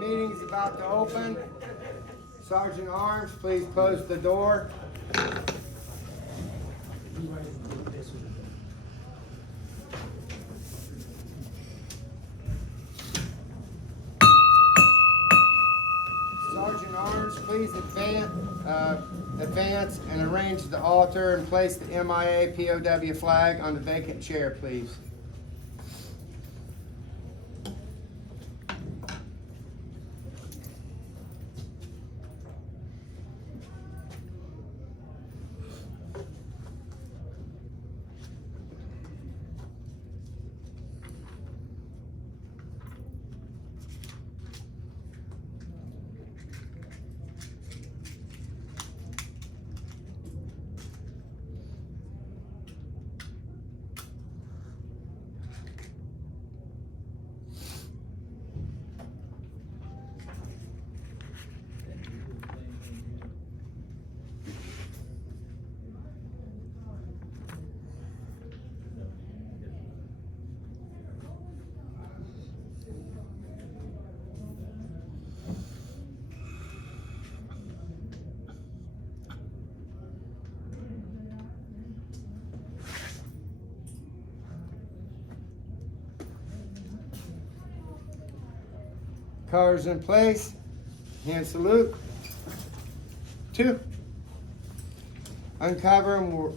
Meeting's about to open. Sergeant Arms, please close the door. Sergeant Arms, please advance and arrange the altar and place the MIA POW flag on the vacant chair, please. Colors in place. Hand salute. 2. Uncover and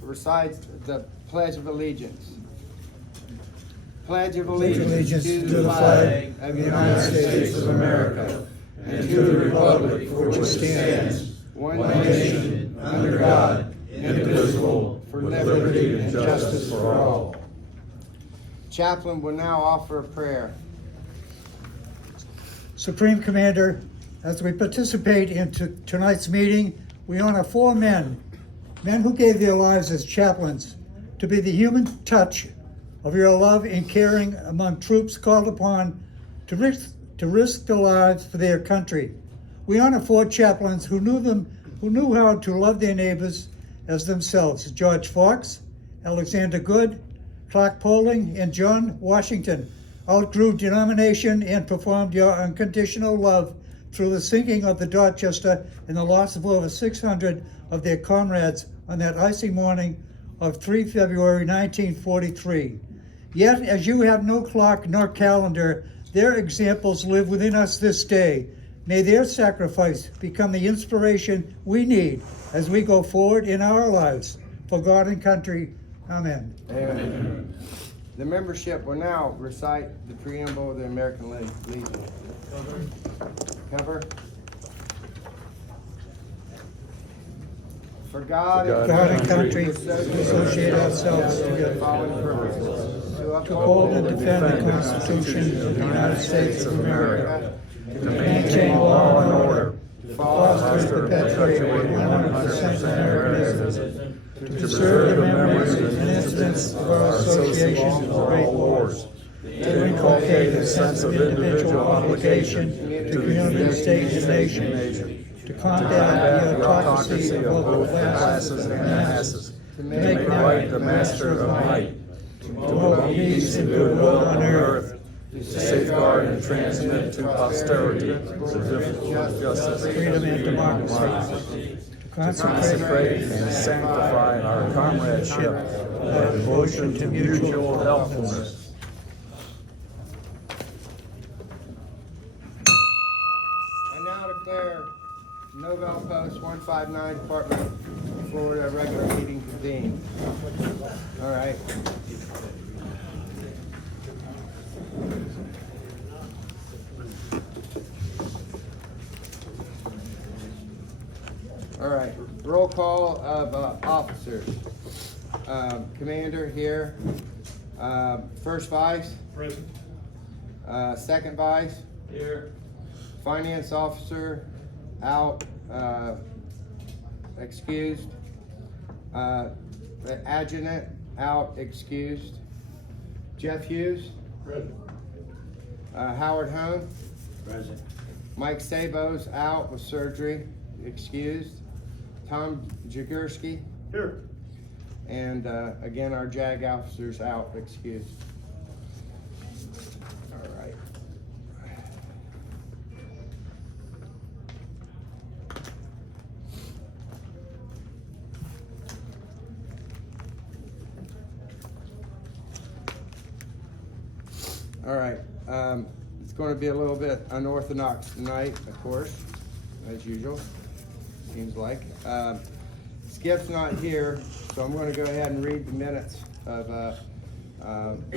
recite the Pledge of Allegiance. Pledge of allegiance to the flag of the United States of America and to the republic for which it stands, one nation, under God, indivisible, for liberty and justice for all. Chaplain will now offer a prayer. Supreme Commander, as we participate in tonight's meeting, we honor 4 men who gave their lives as chaplains to be the human touch of your love and caring among troops called upon to risk their lives for their country. We honor 4 chaplains who knew how to love their neighbors as themselves: George Fox, Alexander Good, Clark Poling, and John Washington. Outgrew denomination and performed your unconditional love through the sinking of the Dorchester and the loss of over 600 of their comrades on that icy morning of 3 February 1943. Yet, as you have no clock nor calendar, their examples live within us this day. May their sacrifice become the inspiration we need as we go forward in our lives for God and country. Amen. Amen. The membership will now recite the preamble of the American Legion. Cover. For God and country, associate ourselves together following purposes: to uphold and defend the Constitution of the United States of America, to maintain law and order, to foster and perpetuate 100% Americanism, to preserve the memories and incidents of our associations of great wars, to inculcate a sense of individual obligation to community, state, and nation, to combat the autocracy of local classes and masses, to make right the master of might, to promote peace and goodwill on earth, to safeguard and transmit to posterity the justice, freedom, and democracy, to consecrate and sanctify our comradeship by devotion to mutual helpfulness. I now declare Novell Post 159 Department Florida regular meeting convened. All right. All right, roll call of officers. Commander here. First vice. Present. Second vice. Here. Finance officer out, excused. The adjutant out, excused. Jeff Hughes. Present. Howard Hone. Present. Mike Sabos out with surgery, excused. Tom Jagursky. Here. And again, our JAG officers out, excused. All right. All right, it's going to be a little bit unorthodox tonight, of course, as usual, seems like. Skip's not here, so I'm going to go ahead and read the minutes of the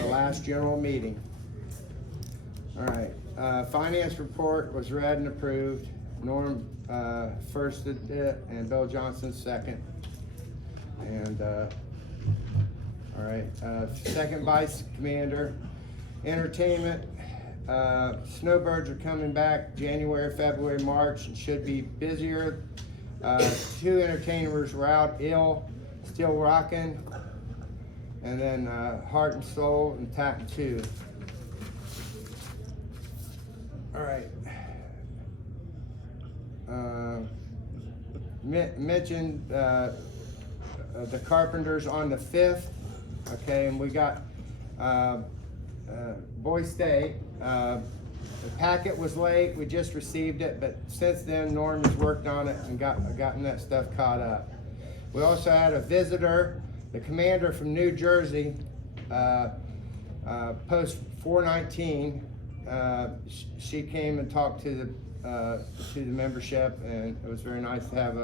last general meeting. All right, finance report was read and approved. Norm firsted it, and Bill Johnson second. And all right, second vice commander. Entertainment, snowbirds are coming back January, February, March, and should be busier. 2 entertainers were out ill, still rocking. And then Heart and Soul and Tack 2. All right. Mentioned the Carpenters on the 5th. Okay, and we got Boy State. The packet was late, we just received it, but since then Norm has worked on it and gotten that stuff caught up. We also had a visitor, the commander from New Jersey, post 419. She came and talked to the membership, and it was very nice to have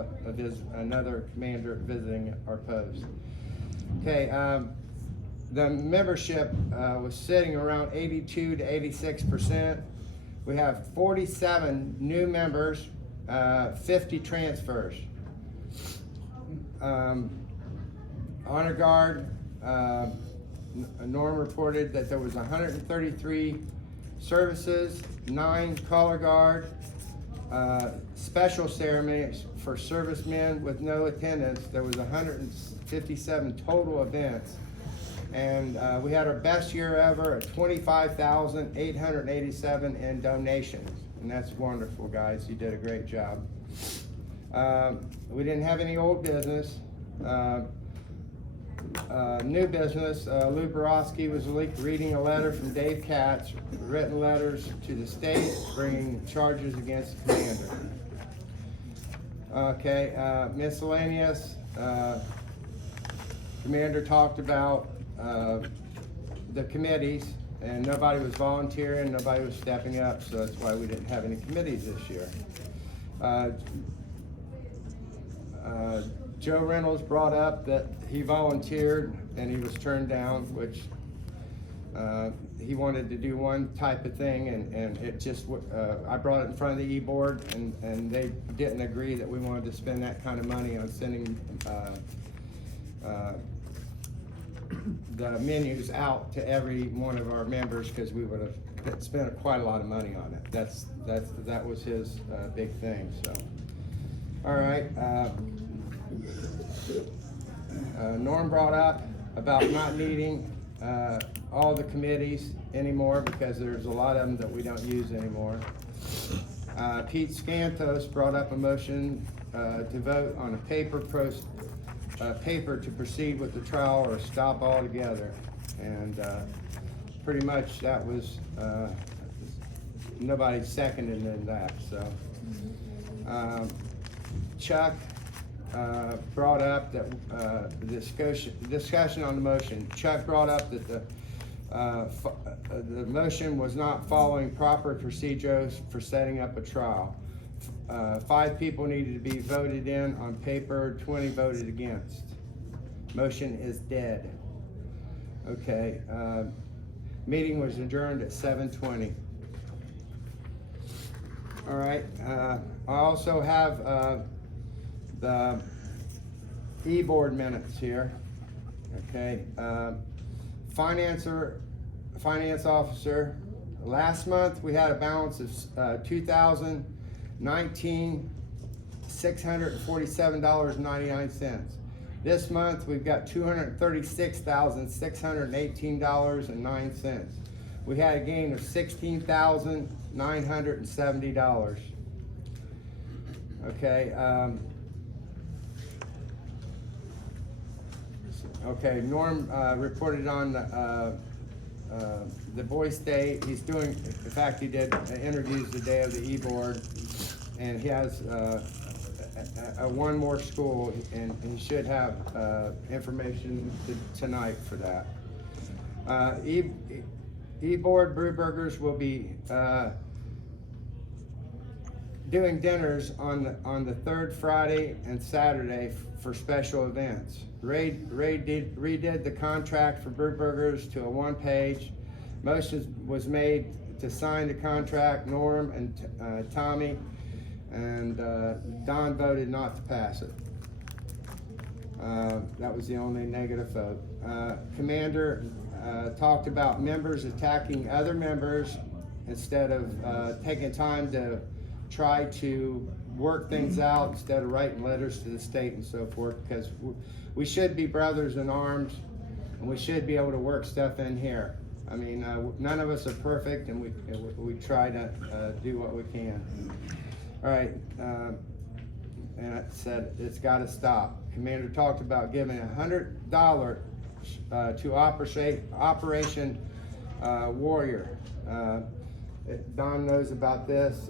another commander visiting our post. Okay, the membership was sitting around 82 to 86%. We have 47 new members, 50 transfers. Honor Guard, Norm reported that there was 133 services, 9 color guard, special ceremonies for servicemen with no attendance. There was 157 total events. And we had our best year ever at $25,887 in donations. And that's wonderful, guys. You did a great job. We didn't have any old business. New business, Lou Borowski was reading a letter from Dave Katz, written letters to the state, bringing charges against the commander. Okay, miscellaneous, commander talked about the committees, and nobody was volunteering, nobody was stepping up, so that's why we didn't have any committees this year. Joe Reynolds brought up that he volunteered and he was turned down, which he wanted to do one type of thing, and it just, I brought it in front of the E-board, and they didn't agree that we wanted to spend that kind of money on sending the menus out to every one of our members, because we would have spent quite a lot of money on it. That was his big thing. So, all right. Norm brought up about not needing all the committees anymore, because there's a lot of them that we don't use anymore. Pete Scantos brought up a motion to vote on a paper to proceed with the trial or stop altogether, and pretty much that was nobody seconded in that. So Chuck brought up that the discussion on the motion. Chuck brought up that the motion was not following proper procedures for setting up a trial. 5 people needed to be voted in on paper, 20 voted against. Motion is dead. Okay, meeting was adjourned at 7:20. All right, I also have the E-board minutes here. Okay, finance officer. Last month we had a balance of $2,019,647.99. This month we've got $236,618.09. We had a gain of $16,970. Okay. Okay, Norm reported on the Boy State. He's doing, in fact, he did interviews the day of the E-board, and he has one more school, and he should have E-Board Brewburgers will be doing dinners on the third Friday and Saturday for special events. Ray redid the contract for Brewburgers to a one-page. Motion was made to sign the contract, Norm and Tommy, and Don voted not to pass it. That was the only negative vote. Commander talked about members attacking other members instead of taking time to try to work things out instead of writing letters to the state and so forth, because we should be brothers in arms and we should be able to work stuff in here. I mean, none of us are perfect, and we try to do what we can. All right, and it said it's got to stop. Commander talked about giving $100 to Operation Warrior. Don knows about this.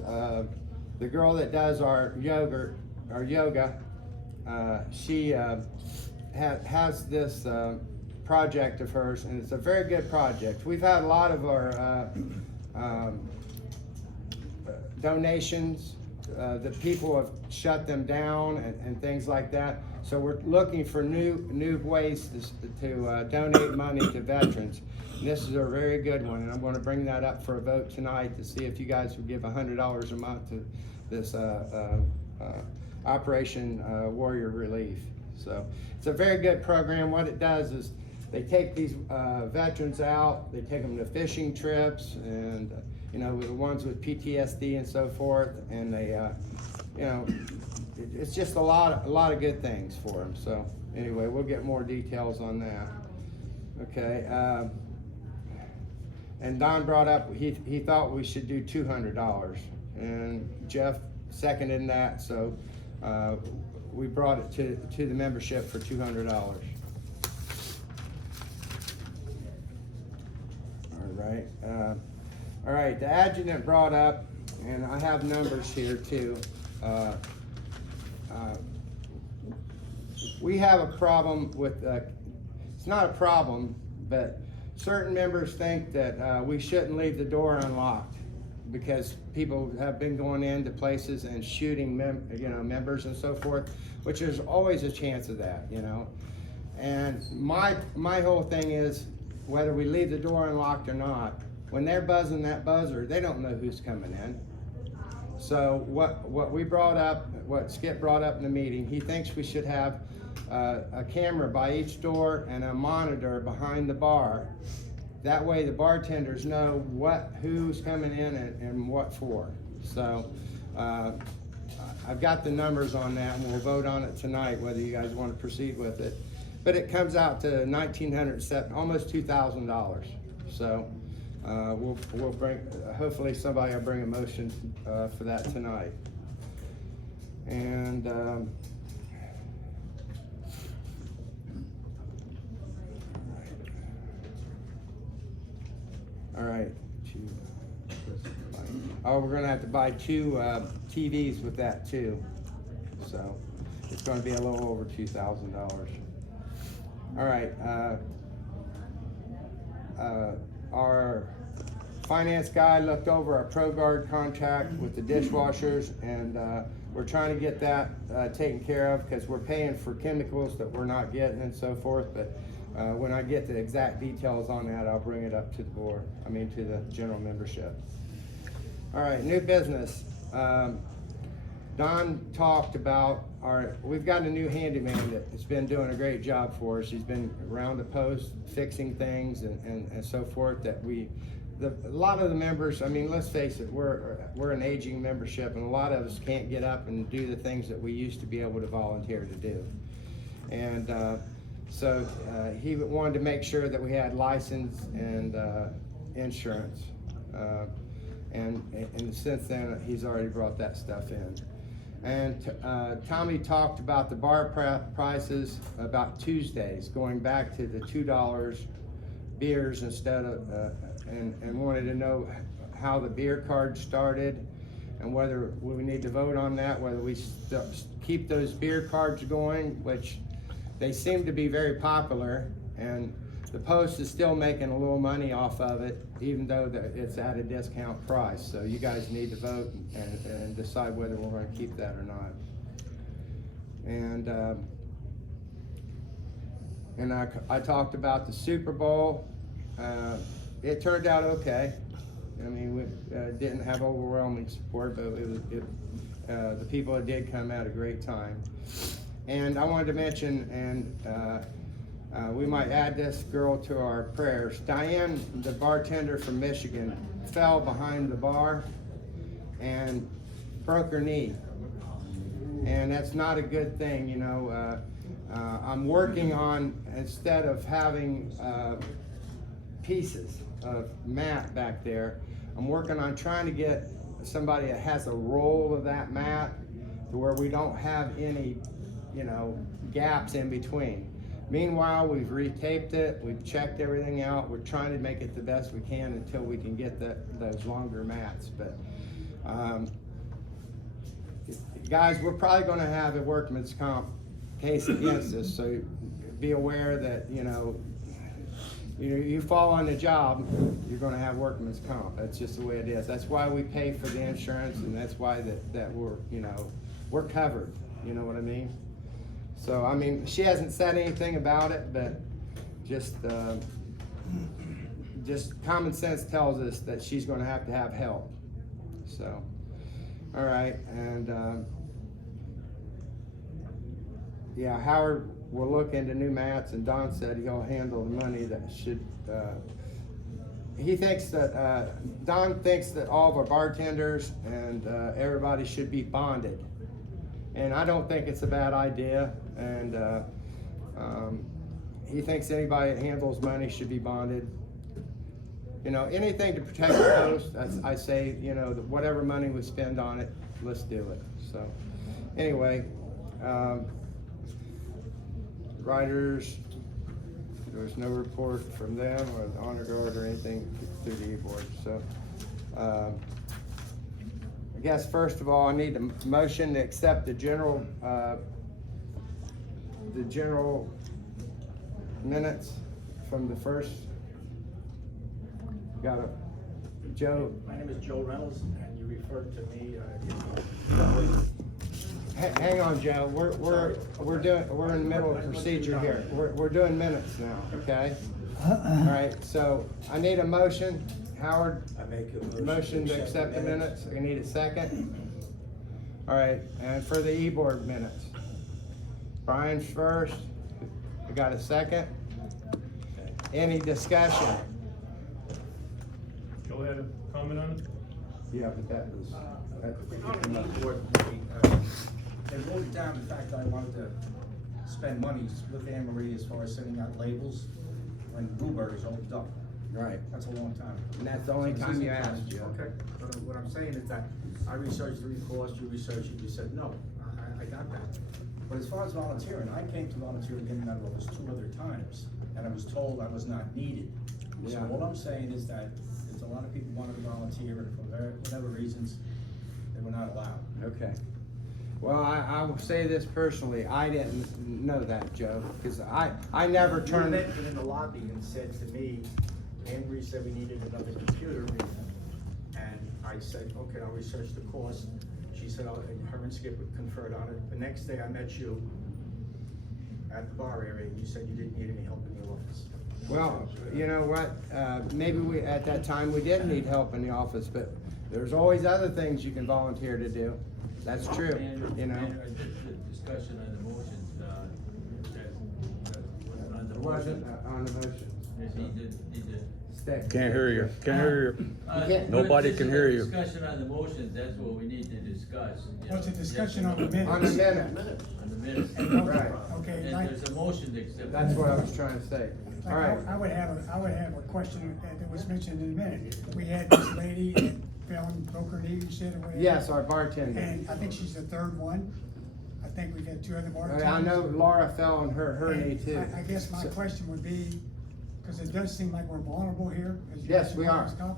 The girl that does our yoga, she has this project of hers, and it's a very good project. We've had a lot of our donations. The people have shut them down and things like that. So we're looking for new ways to donate money to veterans. And this is a very good one, and I'm going to bring that up for a vote tonight to see if you guys would give $100 a month to this Operation Warrior Relief. So it's a very good program. What it does is they take these veterans out, they take them to fishing trips, and you know, the ones with PTSD and so forth, and they, you know, it's just a lot of good things for them. So anyway, we'll get more details on that. Okay, and Don brought up he thought we should do $200, and Jeff seconded that, so we brought it to the membership for $200. All right, the adjutant brought up, and I have numbers here too. We have a problem with, it's not a problem, but certain members think that we shouldn't leave the door unlocked because people have been going into places and shooting members and so forth, which there's always a chance of that, you know. And my whole thing is, whether we leave the door unlocked or not, when they're buzzing that buzzer, they don't know who's coming in. So what we brought up, what Skip brought up in the meeting, he thinks we should have a camera by each door and a monitor behind the bar. That way the bartenders know who's coming in and what for. So I've got the numbers on that, and we'll vote on it tonight whether you guys want to proceed with it. But it comes out to $1,907, almost $2,000. So we'll bring. Hopefully somebody will bring a motion for that tonight. And all right. Oh, we're gonna have to buy 2 TVs with that too. So it's gonna be a little over $2,000. All right, our finance guy looked over our ProGuard contract with the dishwashers, and we're trying to get that taken care of because we're paying for chemicals that we're not getting and so forth. But when I get the exact details on that, I'll bring it up to the board, to the general membership. All right, new business. Don talked about we've got a new handyman that's been doing a great job for us. He's been around the post fixing things and so forth that a lot of the members, let's face it, we're an aging membership, and a lot of us can't get up and do the things that we used to be able to volunteer to do. And so he wanted to make sure that we had license and insurance. And since then, he's already brought that stuff in. And Tommy talked about the bar prices about Tuesdays, going back to the $2 beers instead of, and wanted to know how the beer card started and whether we need to vote on that, whether we keep those beer cards going, which they seem to be very popular. And the Post is still making a little money off of it, even though it's at a discount price. So you guys need to vote and decide whether we're gonna keep that or not. And I talked about the Super Bowl. It turned out okay. I mean, we didn't have overwhelming support, but the people that did come had a great time. And I wanted to mention, and we might add this girl to our prayers. Diane, the bartender from Michigan, fell behind the bar and broke her knee. And that's not a good thing, you know. I'm working on, instead of having pieces of mat back there, I'm working on trying to get somebody that has a roll of that mat to where we don't have any, you know, gaps in between. Meanwhile, we've retaped it, we've checked everything out, we're trying to make it the best we can until we can get those longer mats. But guys, we're probably gonna have a workman's comp case against us, so be aware that, you fall on the job, you're gonna have workman's comp. That's just the way it is. That's why we pay for the insurance, and that's why that we're covered, you know what I mean? So, I mean, she hasn't said anything about it, but just common sense tells us that she's gonna have to have help. So, all right, and yeah, Howard will look into new mats, and Don said he'll handle the money that should, he thinks that, Don thinks that all of our bartenders and everybody should be bonded. And I don't think it's a bad idea, and he thinks anybody that handles money should be bonded. You know, anything to protect the Post, I say, whatever money we spend on it, let's do it. So, anyway, writers, there was no report from them or the honor guard or anything through the e-board. So, I guess first of all, I need a motion to accept the general minutes from the first. Got a Joe. My name is Joe Reynolds, and you referred to me. Hang on, Joe. We're in the middle of procedure here. We're doing minutes now, okay? All right. So I need a motion. Howard, I make a motion to accept the minutes. I need a second. All right, and for the e-board minutes, Brian's first. We got a second. Any discussion? Go ahead and comment on it. Yeah, but that was. On the board, they wrote down the fact that I wanted to spend money with Anne Marie as far as sending out labels when Blueberry's opened up. Right. That's a long time. And that's the only time you asked, Joe. Okay, but what I'm saying is that I researched the cost, you researched it, you said, no, I got that. But as far as volunteering, I came to volunteer in that office 2 other times, and I was told I was not needed. So Yeah. all I'm saying is that there's a lot of people wanted to volunteer, and for whatever reasons, they were not allowed. Okay. Well, I will say this personally, I didn't know that, Joe, because I never You turned. mentioned in the lobby and said to me, Anne Marie said we needed another computer, and I said, okay, I'll research the cost. She said, and her and Skip conferred on it. The next day I met you at the bar area, and you said you didn't need any help in the office. Well, you know what, maybe at that time, we did need help in the office, but there's always other things you can volunteer to do. That's true, you know. The discussion on the motions, on the It wasn't motion. on the motion. Yes, he did. Stick. Can't hear you. Can't hear you. can't- Nobody can hear you. Discussion on the motions, that's what we need to discuss. you What's the know. discussion on the On the minutes? minute, On the minutes. right. Okay, And like, there's a motion to accept. That's what I was trying to say. All right. I would have a question that was mentioned in a minute. We had this lady that fell and broke her knee, you said, or whatever. Yes, our bartender. And I think she's the 3rd one. I think we've had 2 other bartenders. I know Laura fell on her knee And too. I guess my So- question would be, because it does seem like we're vulnerable here. as you Yes, mentioned, we are.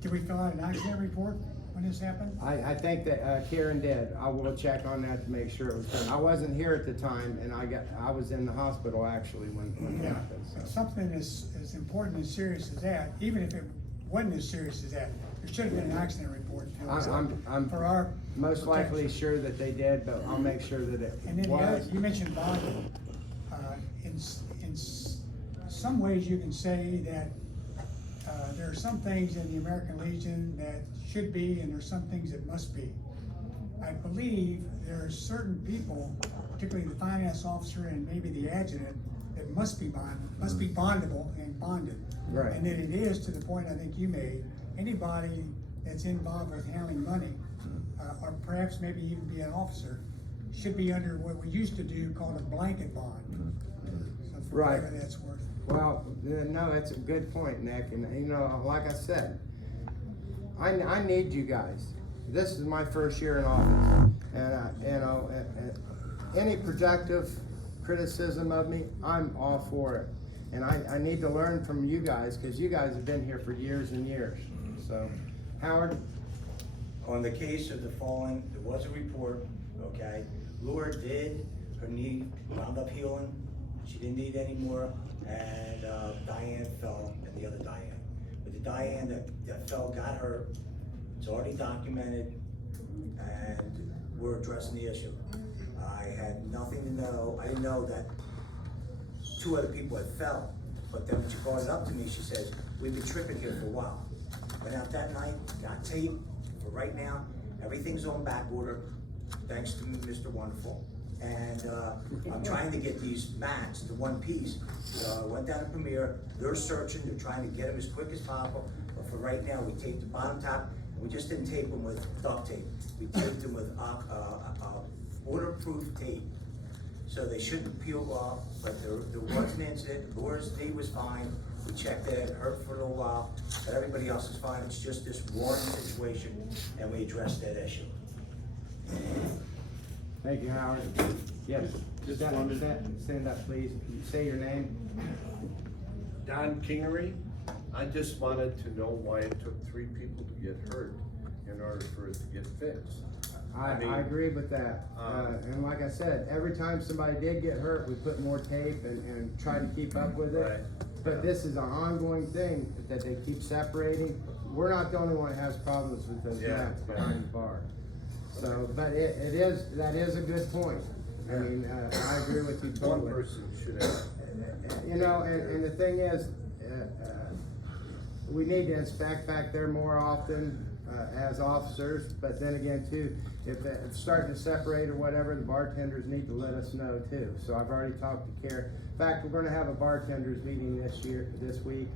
Did we fill out an accident report? when this happened? I think that Karen did. I will check on that to make sure it was done. I wasn't here at the time, and I was in the hospital actually when it Yeah, happened, so. something as important and serious as that, even if it wasn't as serious as that, there should have been an accident report. I'm For our most likely protection. sure that they did, but I'll make sure that it And then the other, was. you mentioned bonding. Some ways you can say that, there are some things in the American Legion that should be, and there's some things that must be. I believe there are certain people, particularly the finance officer and maybe the adjutant, that must be bondable and bonded. Right. And then it is to the point I think you made, anybody that's involved with handling money, or perhaps maybe even be an officer, should be under what we used to do called a blanket bond. So for Right. whatever that's worth. Well, no, that's a good point, Nick, and you know, like I said, I need you guys. This is my first year in office, and you know, any productive criticism of me, I'm all for it. And I need to learn from you guys, because you guys have been here for years and years. So, Howard? On the case of the falling, there was a report, okay? Laura did, her knee wound up healing, she didn't need any more, and Diane fell, and the other Diane. But the Diane that fell got hurt, it's already documented, and we're addressing the issue. I had nothing to know, I didn't know that 2 other people had fell, but then when she brought it up to me, she says, we've been tripping here for a while. Went out that night, got tape. For right now, everything's on back order, thanks to Mr. Wonderful. And I'm trying to get these mats to one piece. Went down to Premier, they're searching, they're trying to get them as quick as possible. But for right now, we taped the bottom top, and we just didn't tape them with duct tape. We taped them with waterproof tape. So they shouldn't peel off, but there was an incident, Laura's knee was fine. We checked it, it hurt for a little while, but everybody else is fine. It's just this warning situation, and we addressed that issue. Thank you, Howard. Yes, stand up, please. Say your name. Don Kingery, I just wanted to know why it took 3 people to get hurt in order for it to get fixed. I mean, I agree with that. And like I said, every time somebody did get hurt, we put more tape and try to keep up with it. Right. But this is an ongoing thing that they keep separating. We're not the only one that has problems with those Yeah, mats yeah. behind the bar. So, but that is a good point. I mean, I agree with you One totally. person should have. You know, and the thing is, we need to inspect back there more often as officers, but then again too, if it's starting to separate or whatever, the bartenders need to let us know too. So I've already talked to Karen. In fact, we're gonna have a bartenders meeting this week,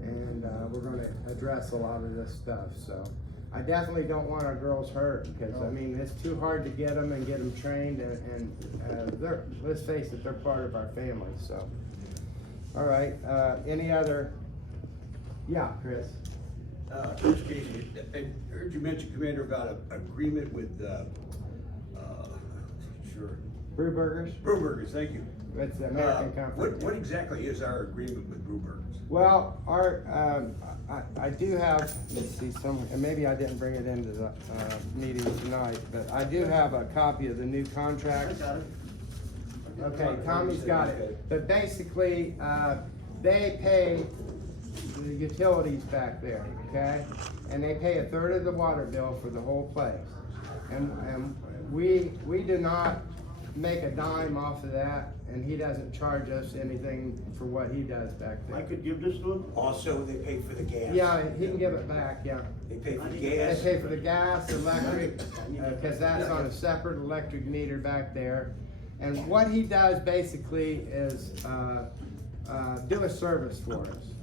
and we're gonna address a lot of this stuff, so. I definitely don't want our girls hurt, because I mean, it's too hard to get them and get them trained, and they're, let's face it, they're part of our family, so. All right, any other? Yeah, Chris. Chris Casey, I heard you mention, Commander, about an agreement with, sure, Brewburgers, Brewburgers, thank you. it's the American company. What exactly is our agreement with Brewburgers? Well, I do have, let's see, and maybe I didn't bring it into the, meeting tonight, but I do have a copy of the new contract. got it. Okay, Tommy's got it, but basically, they pay the utilities back there, okay? And they pay 1/3 of the water bill for the whole place. And we do not make a dime off of that, and he doesn't charge us anything for what he does back there. I could give this to him? Also, they pay for the gas. Yeah, he can give it back, yeah. They pay for the They gas. pay for the gas, electric, cause that's on a separate electric meter back there. And what he does basically is, do a service for us.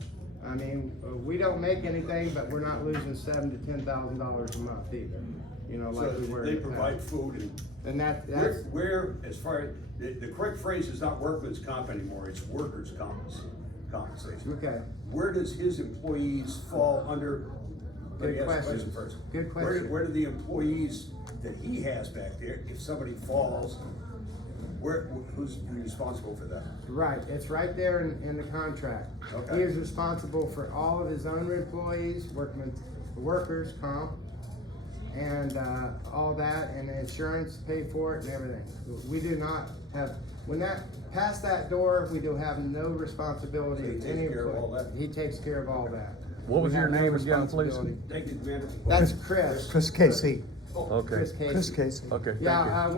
I mean, we don't make anything, but we're not losing $7,000 to $10,000 a month either, you know, like So we were. they in the provide past. food and And that's, where, as far, the correct phrase is not workman's comp anymore, it's workers' compensation. okay, Where does his employees fall under? Let me Good ask the question. first. Good Where question. where do the employees that he has back there, if somebody falls, who's responsible for that? right, it's right there in the contract. Okay. He is responsible for all of his own employees, workers' comp, and, all that, and the insurance paid for it and everything. We do not have, past that door, we do have no responsibility. So he takes any care of all that? He takes care of all that. What was We your have no name again, please? responsibility. Thank you, Commander. That's Chris. Chris Casey. Okay, Chris Casey. Chris Casey. okay, thank you. Yeah,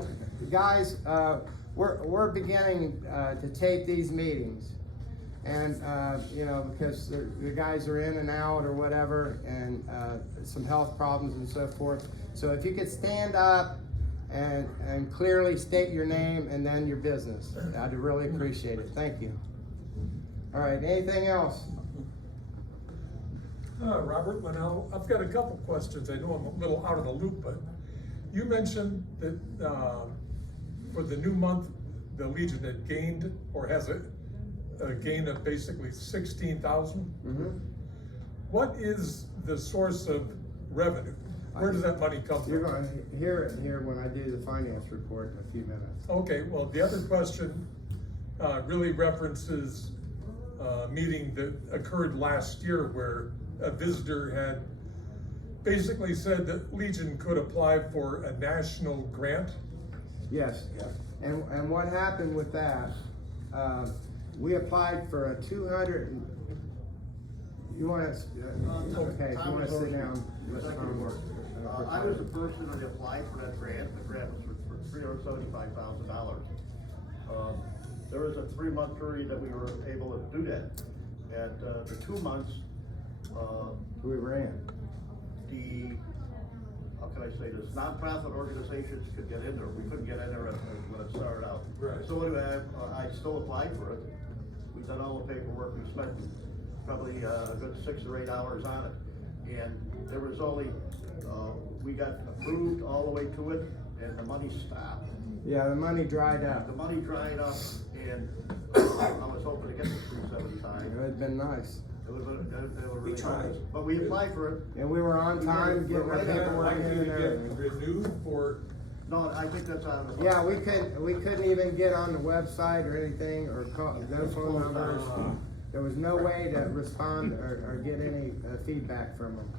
guys, we're beginning to tape these meetings. And, you know, because the guys are in and out or whatever, and some health problems and so forth. So if you could stand up and clearly state your name and then your business, I'd really appreciate it. Thank you. All right, anything else? Robert Linnell, I've got a couple questions. I know I'm a little out of the loop, but you mentioned that for the new month, the Legion had gained or has a gain of basically 16,000. Mm-hmm. What is the source of revenue? Where does that money come You're from? going to hear it here when I do the finance report in a few minutes. Okay, well, the other question really references a meeting that occurred last year where a visitor had basically said that Legion could apply for a national grant. Yes. And what happened with that, we applied for a 200, you wanna, okay, if you wanna sit down, let Tom work. I was the person that applied for that grant. The grant was for $375,000. There was a 3-month period that we were able to do that. At the 2 months, We ran. how can I say this, nonprofit organizations could get in there. We couldn't get in there when it started out. Right. So anyway, I still applied for it. We've done all the paperwork. We spent probably a good 6 or 8 hours on it. And there was only, we got approved all the way to it, and the money stopped. Yeah, the money dried up. The money dried up, and I was hoping to get the It 375. would've been nice. It was We really tried. nice. But we applied for it. And we were on time getting our Right. paperwork in and everything. renewed for? No, I think that's out of the. Yeah, we couldn't even get on the website or anything, or call, no phone numbers. There was no way to respond or get any feedback from them.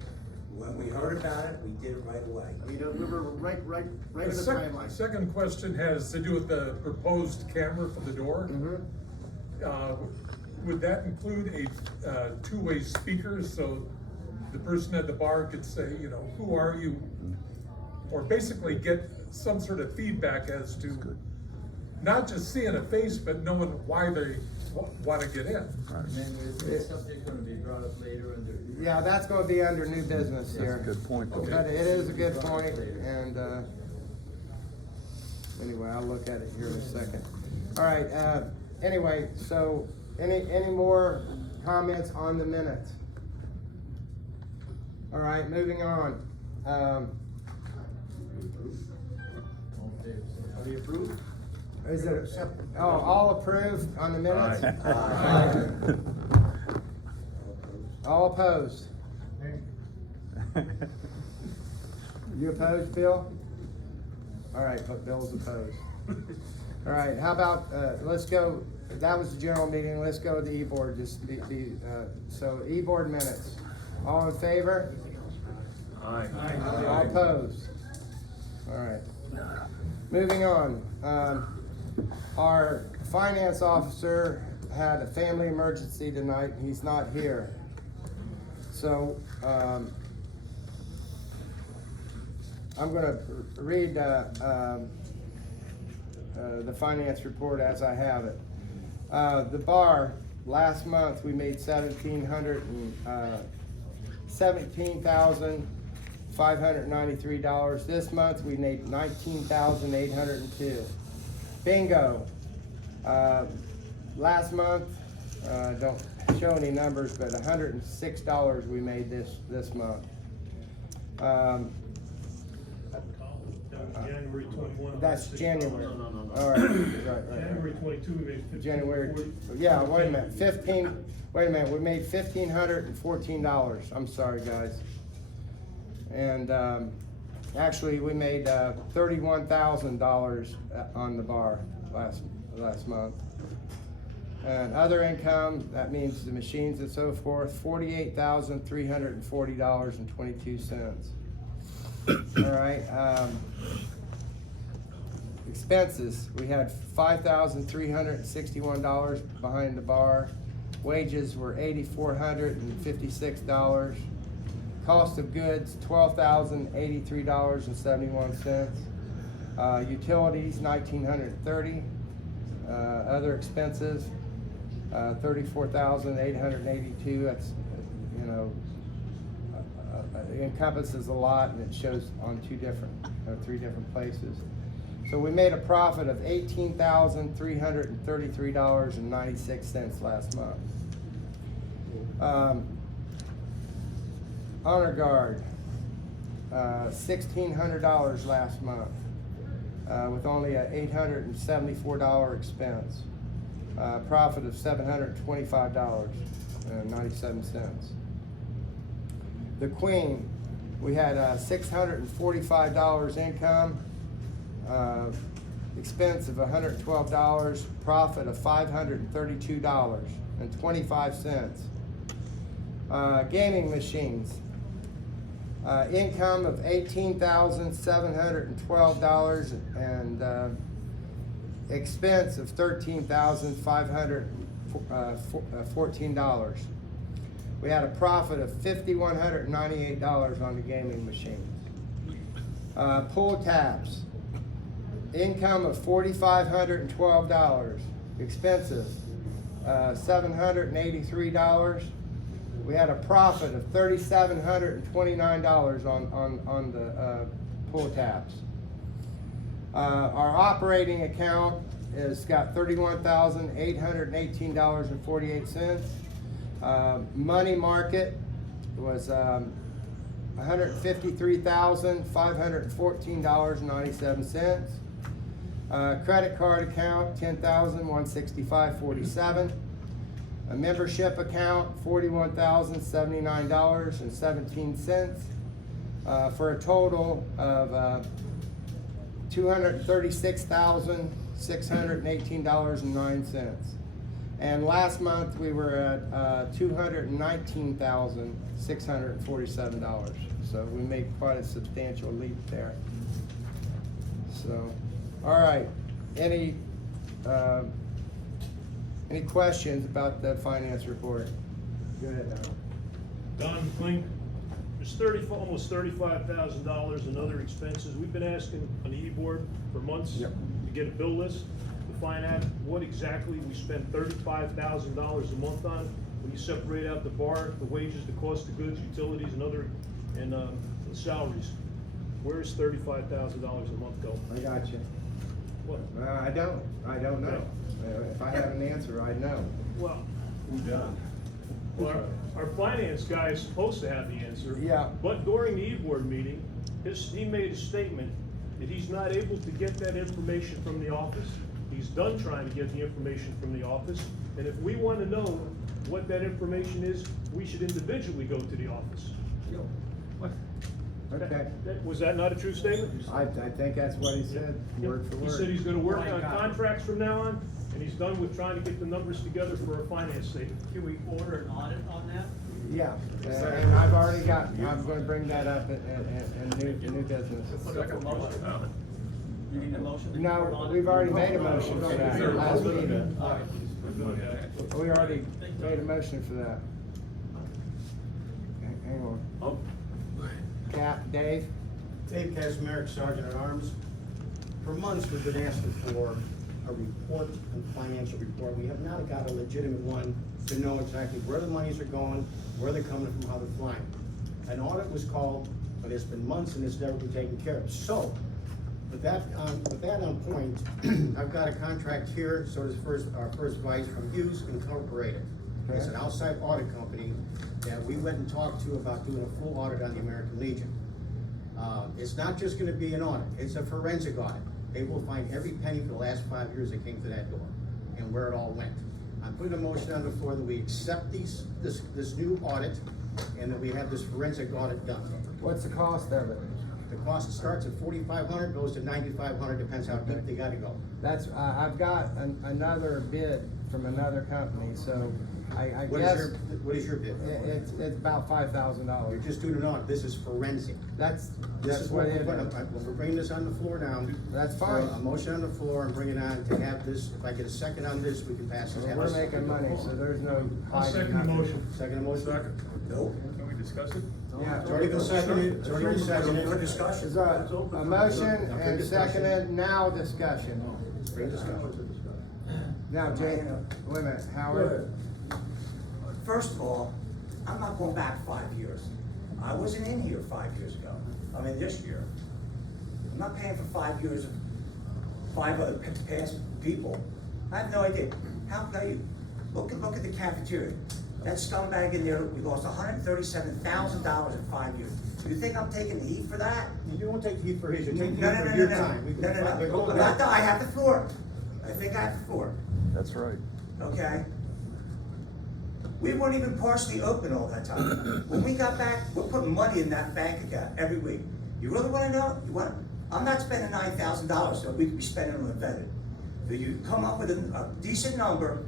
When we heard about it, we did it right away. I mean, we were right in the The timeline. second question has to do with the proposed camera for the door. Mm-hmm. Would that include a two-way speaker so the person at the bar could say, you know, who are you? Or basically get some sort of feedback as to not just seeing a face, but knowing why they want to get in. And then is this subject gonna be brought up later under? Yeah, that's gonna be under new business here. That's a good point, though. But it is a good point, and, anyway, I'll look at it here in a second. All right, anyway, so, any more comments on the minutes? All right, moving on. Are we approved? Is it, all approved on the minutes? All opposed? You opposed, Bill? All right, but Bill's opposed. All right, how about, let's go, that was the general meeting, let's go to the E-board, so E-board minutes. All in favor? Aye. All opposed? All right. Moving on, our finance officer had a family emergency tonight, he's not here. So, I'm gonna read, the finance report as I have it. The bar, last month, we made $17,593. This month, we made $19,802. Bingo. Last month, don't show any numbers, but $106 we made this month. January 21. That's January. No. All right, right. January 22, we made 15. January, yeah, wait a minute, we made $1,514, I'm sorry, guys. And, actually, we made, $31,000 on the bar last month. And other income, that means the machines and so forth, $48,340.22. All right, expenses, we had $5,361 behind the bar. Wages were $8,456. Cost of goods, $12,083.71. Utilities, $1,930. Other expenses, $34,882. That's, you know, it encompasses a lot, and it shows on three different places. So we made a profit of $18,333.96 last month. Honor Guard, $1,600 last month, with only a $874 expense. Profit of $725.97. The Queen, we had $645 income, expense of $112, profit of $532.25. Gaming machines, income of $18,712 and expense of $13,514. We had a profit of $5,198 on the gaming machines. Pull tabs, income of $4,512, expensive $783. We had a profit of $3,729 on the pull tabs. Our operating account has got $31,818.48. Money market was $153,514.97. Credit card account, $10,165.47. A membership account, $41,079.17, for a total of $236,618.09. And last month we were at $219,647. So we made quite a substantial leap there. So, all right. Any questions about the finance report? Go ahead now. Don McLean, there's almost $35,000 in other expenses. We've been asking on the e-board for months to get a bill list to find out what exactly we spend $35,000 a month on. When you separate out the bar, the wages, the cost of goods, utilities, and other, and salaries, where's $35,000 a month go? I got you. What? I don't know. If I had an answer, I'd know. Well, our finance guy is supposed to have the answer. Yeah. But during the e-board meeting, he made a statement that he's not able to get that information from the office. He's done trying to get the information from the office. And if we want to know what that information is, we should individually go to the office. What? Okay. Was that not a true statement? I think that's what he said, word for He word. said he's gonna work on contracts from now on, and he's done with trying to get the numbers together for a finance statement. Can we order an audit on that? Yeah, and I've already got, I'm gonna bring that up in new business. Put it up for motion? You need a motion? to put No, on it? we've already made a motion for that last meeting. All right. We already made a motion for that. Hang on. Dave? Dave Kazmarek, Sergeant at Arms. For months, we've been asking for a report, a financial report. We have not got a legitimate one to know exactly where the monies are going, where they're coming from, how they're flying. An audit was called, but it's been months and it's never been taken care of. So, with that on point, I've got a contract here, so does our first vice from Hughes Incorporated. It's an outside audit company that we went and talked to about doing a full audit on the American Legion. It's not just gonna be an audit, it's a forensic audit. They will find every penny for the last 5 years that came to that door and where it all went. I'm putting a motion on the floor that we accept this new audit and that we have this forensic audit done. What's the cost of it? The cost starts at $4,500, goes to $9,500, depends how deep they gotta go. That's, I've got another bid from another company, so I What is guess. what is your bid? It's about $5,000. You're just doing an audit, this is forensic. That's This is what what it we're is. we're bringing this on the floor now. That's For fine. A motion on the floor and bring it on to have this, if I get a second on this, we can pass this. Have We're a making second. money, so there's no. I'll hiding second the nothing. motion. Second motion? Nope. Can we discuss it? Yeah. It's already been seconded, it's already been seconded. Good discussion. There's a motion and seconded, now discussion. Bring discussion. Now, Jay, wait a minute, Howard. First of all, I'm not going back 5 years. I wasn't in here 5 years ago. I mean, this year. I'm not paying for 5 years of 5 other past people. I have no idea. How can you, look at the cafeteria. That scumbag in there, we lost $137,000 in 5 years. Do you think I'm taking the heat for that? You don't take the heat for his, you're taking No, the no, heat no, for no, your no. time. No, no, We're no. going back. I have the floor. I think I have the floor. That's right. Okay? We weren't even partially open all that time. When we got back, we're putting money in that bank account every week. You really wanna know? I'm not spending $9,000 that we could be spending on a veteran. So you come up with a decent number,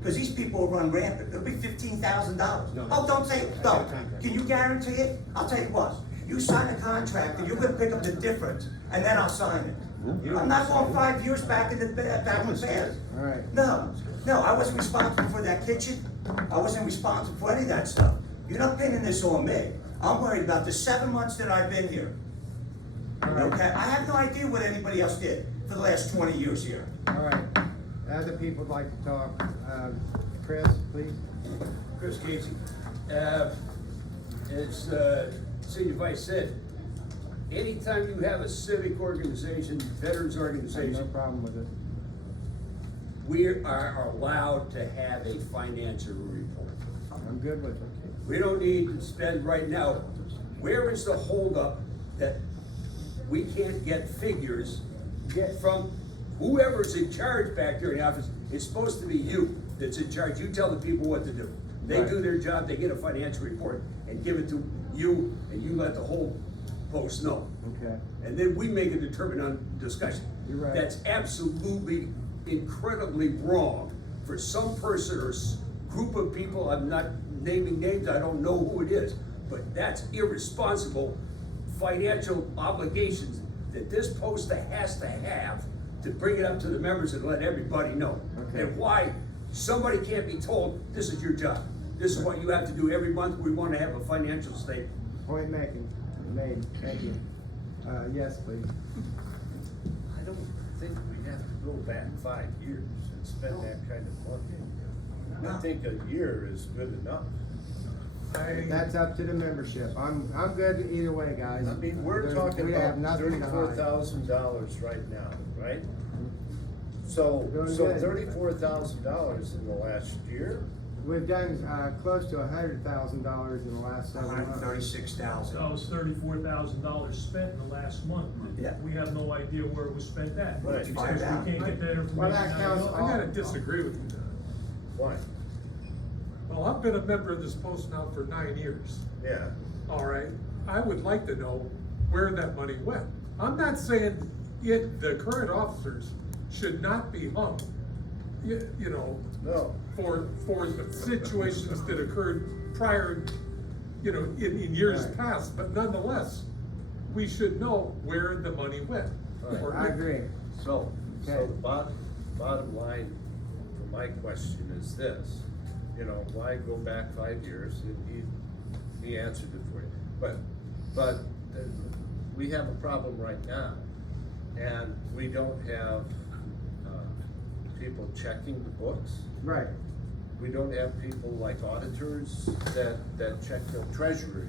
because these people will run rampant, it'll be $15,000. No, Oh, don't say, I got a no. contract. Can you guarantee it? I'll tell you what, you sign a contract and you're gonna pick up the difference, and then I'll sign it. I'm not going 5 years back in the past. All right. No, I wasn't responsible for that kitchen. I wasn't responsible for any of that stuff. You're not pinning this on me. I'm worried about the 7 months that I've been here. Okay, I have no idea what anybody else did for the last 20 years here. All right, other people would like to talk. Chris, please. Chris Casey. As Senior Vice said, anytime you have a civic organization, veterans No organization, problem with it. we are allowed to have a financial report. I'm good with it. We don't need to spend right now. Where is the holdup that we can't get figures from whoever's in charge back there in the office? It's supposed to be you that's in charge. You tell the people what to do. They Right. do their job, they get a financial report and give it to you, and you let the whole post know. Okay. And then we make a determined discussion. You're right. That's absolutely incredibly wrong for some person or group of people. I'm not naming names, I don't know who it is, but that's irresponsible financial obligations that this post has to have to bring it up to the members and let everybody know. Okay. And why somebody can't be told, this is your job. This is what you have to do every month. We want to have a financial statement. Point made, thank you. Yes, please. I don't think we have to go back 5 years and spend that kind of money. I think a year is good enough. That's up to the membership. I'm good either way, guys. I mean, we're There's- talking we have about nothing to hide. $34,000 right now, right? So Doing good. $34,000 in the last year? We've done, close to $100,000 in the last 7 months. $136,000. That was $34,000 spent in the last month. Yeah. We have no idea where it was spent at. Right. Because Find out. we can't get that information. Well, that out of counts the- I gotta disagree with you. Why? Well, I've been a member of this post now for 9 years. Yeah. All right, I would like to know where that money went. I'm not saying the current officers should not be hung, you know, No. for the situations that occurred prior, you know, in years Right. past, but nonetheless, we should know where the money went. Right. Or- I agree. So Okay. the bottom line for my question is this, you know, why go back 5 years? And he answered it for you. But we have a problem right now, and we don't have people checking the books. Right. We don't have people like auditors that check the treasurers,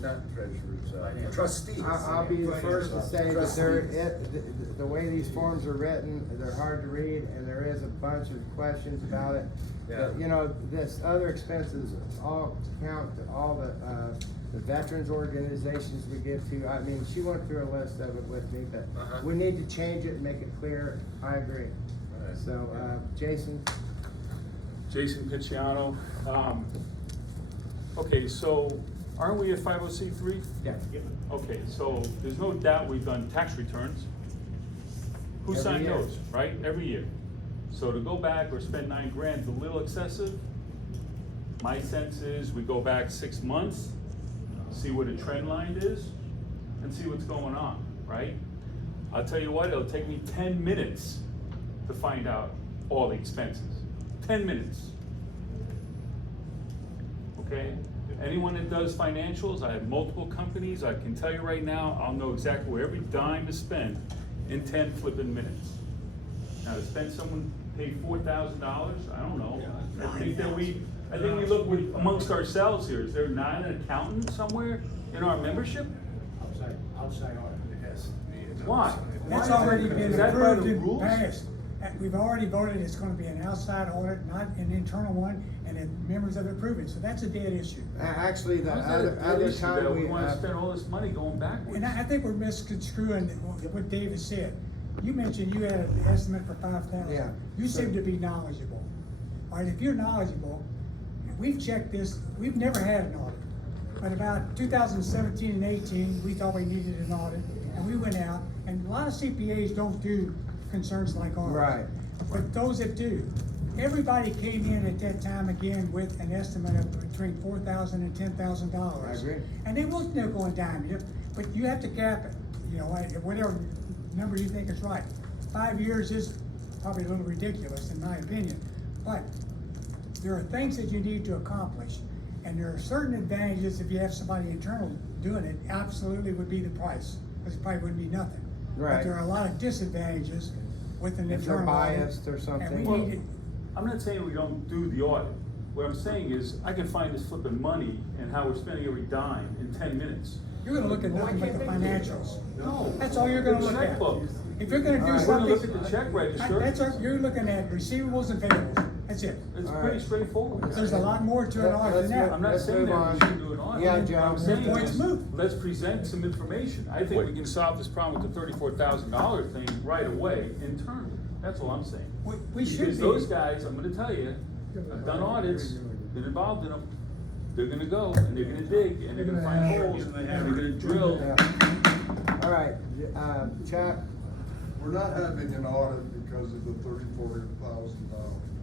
not treasurers, trustees. I'll be the first to say that Trustees. the way these forms are written, they're hard to read, and there is a bunch of questions about it. Yeah. You know, this other expenses all count to all the veterans organizations we give to. I mean, she went through a list of it with me, but Uh-huh. we need to change it and make it clear. I agree. All right. So, Jason? Jason Picciano. Okay, so aren't we a 501c3? Yeah. Okay, so there's no doubt we've done tax returns. Who Every signed year. those, right? Every year. So to go back or spend $9,000 is a little excessive. My sense is we go back 6 months, see what a trend line is, and see what's going on, right? I'll tell you what, it'll take me 10 minutes to find out all the expenses. 10 minutes. Okay? Anyone that does financials, I have multiple companies, I can tell you right now, I'll know exactly where every dime is spent in 10 flipping minutes. Now to spend someone pay $4,000, I don't know. I think we look amongst ourselves here. Is there not an accountant somewhere in our membership? Outside audit, it has to be. Why? That's Why is already that- been is that by approved the and rules? passed. We've already voted it's gonna be an outside audit, not an internal one, and the members have approved it, so that's a dead issue. Actually, the How's that a other issue time that we we wanna have. spend all this money going backwards? And I think we're misconstruing what David said. You mentioned you had an estimate for 5,000. Yeah. You seem to be knowledgeable. All right, if you're knowledgeable, we've checked this, we've never had an audit. But about 2017 and 18, we thought we needed an audit, and we went out, and a lot of CPAs don't do concerns like ours. Right. But those that do, everybody came in at that time again with an estimate of between $4,000 and $10,000. I agree. And they wasn't there going down, but you have to cap it, you know, whatever number you think is right. 5 years is probably a little ridiculous in my opinion, but there are things that you need to accomplish. And there are certain advantages if you have somebody internal doing it, absolutely would be the price, because it probably wouldn't be nothing. Right. But there are a lot of disadvantages with an If they're internal audit. biased or something. And we Well, need it. I'm not saying we don't do the audit. What I'm saying is, I can find this flipping money and how we're spending every dime in 10 minutes. You're gonna look at nothing but the financials. No. That's all you're gonna The look at. checkbook. If you're gonna do All right. We're gonna something. look at the check register. That's all, you're looking at receivables and payables, that's it. It's All pretty right. straightforward. There's a lot more to an audit than Let's that. I'm not Let's saying move that on. we shouldn't do an audit. Yeah, Joe. What I'm saying Your point's is, moot. let's present some information. I think we can solve this problem with the $34,000 thing right away internally. That's all I'm saying. We should Because be. those guys, I'm gonna tell you, have done audits, been involved in them. They're gonna go and they're gonna dig and they're gonna find holes and they're gonna drill. Yeah. All right, Chuck, We're not having an audit because of the $34,000.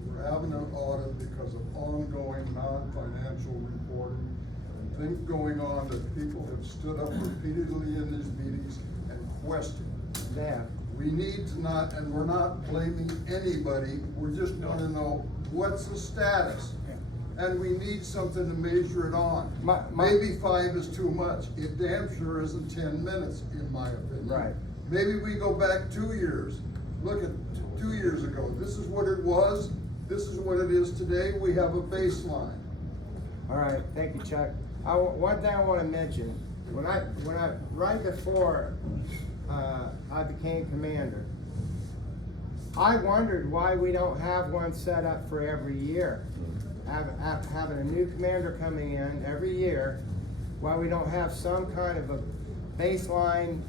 We're having an audit because of ongoing non-financial reporting and things going on that people have stood up repeatedly in these meetings and questioned. yeah, We need to not, and we're not blaming anybody, we just wanna know what's the status. And we need something to measure it on. Maybe 5 is too much, it damn sure isn't 10 minutes, in my opinion. Right. Maybe we go back 2 years, look at 2 years ago, this is what it was, this is what it is today, we have a baseline. all right, thank you, Chuck. One thing I wanna mention, when I, right before, I became commander, I wondered why we don't have one set up for every year. Having a new commander coming in every year, why we don't have some kind of a baseline,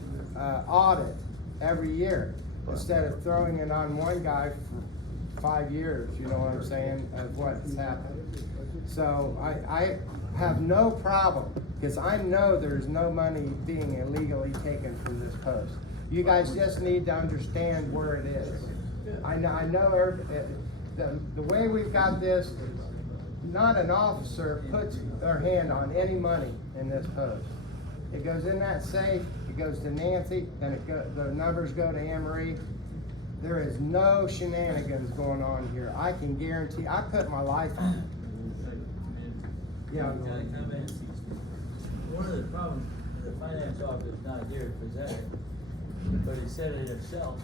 audit every year, instead of throwing it on one guy for 5 years, you know what I'm saying, of what's happened. So I have no problem, because I know there's no money being illegally taken from this post. You guys just need to understand where it is. I know the way we've got this, not an officer puts their hand on any money in this post. It goes in that safe, it goes to Nancy, then the numbers go to Anne Marie. There is no shenanigans going on here. I can guarantee, I put my life on it. Yeah. One of the problems, the finance officer is not here to present it, but he said it himself,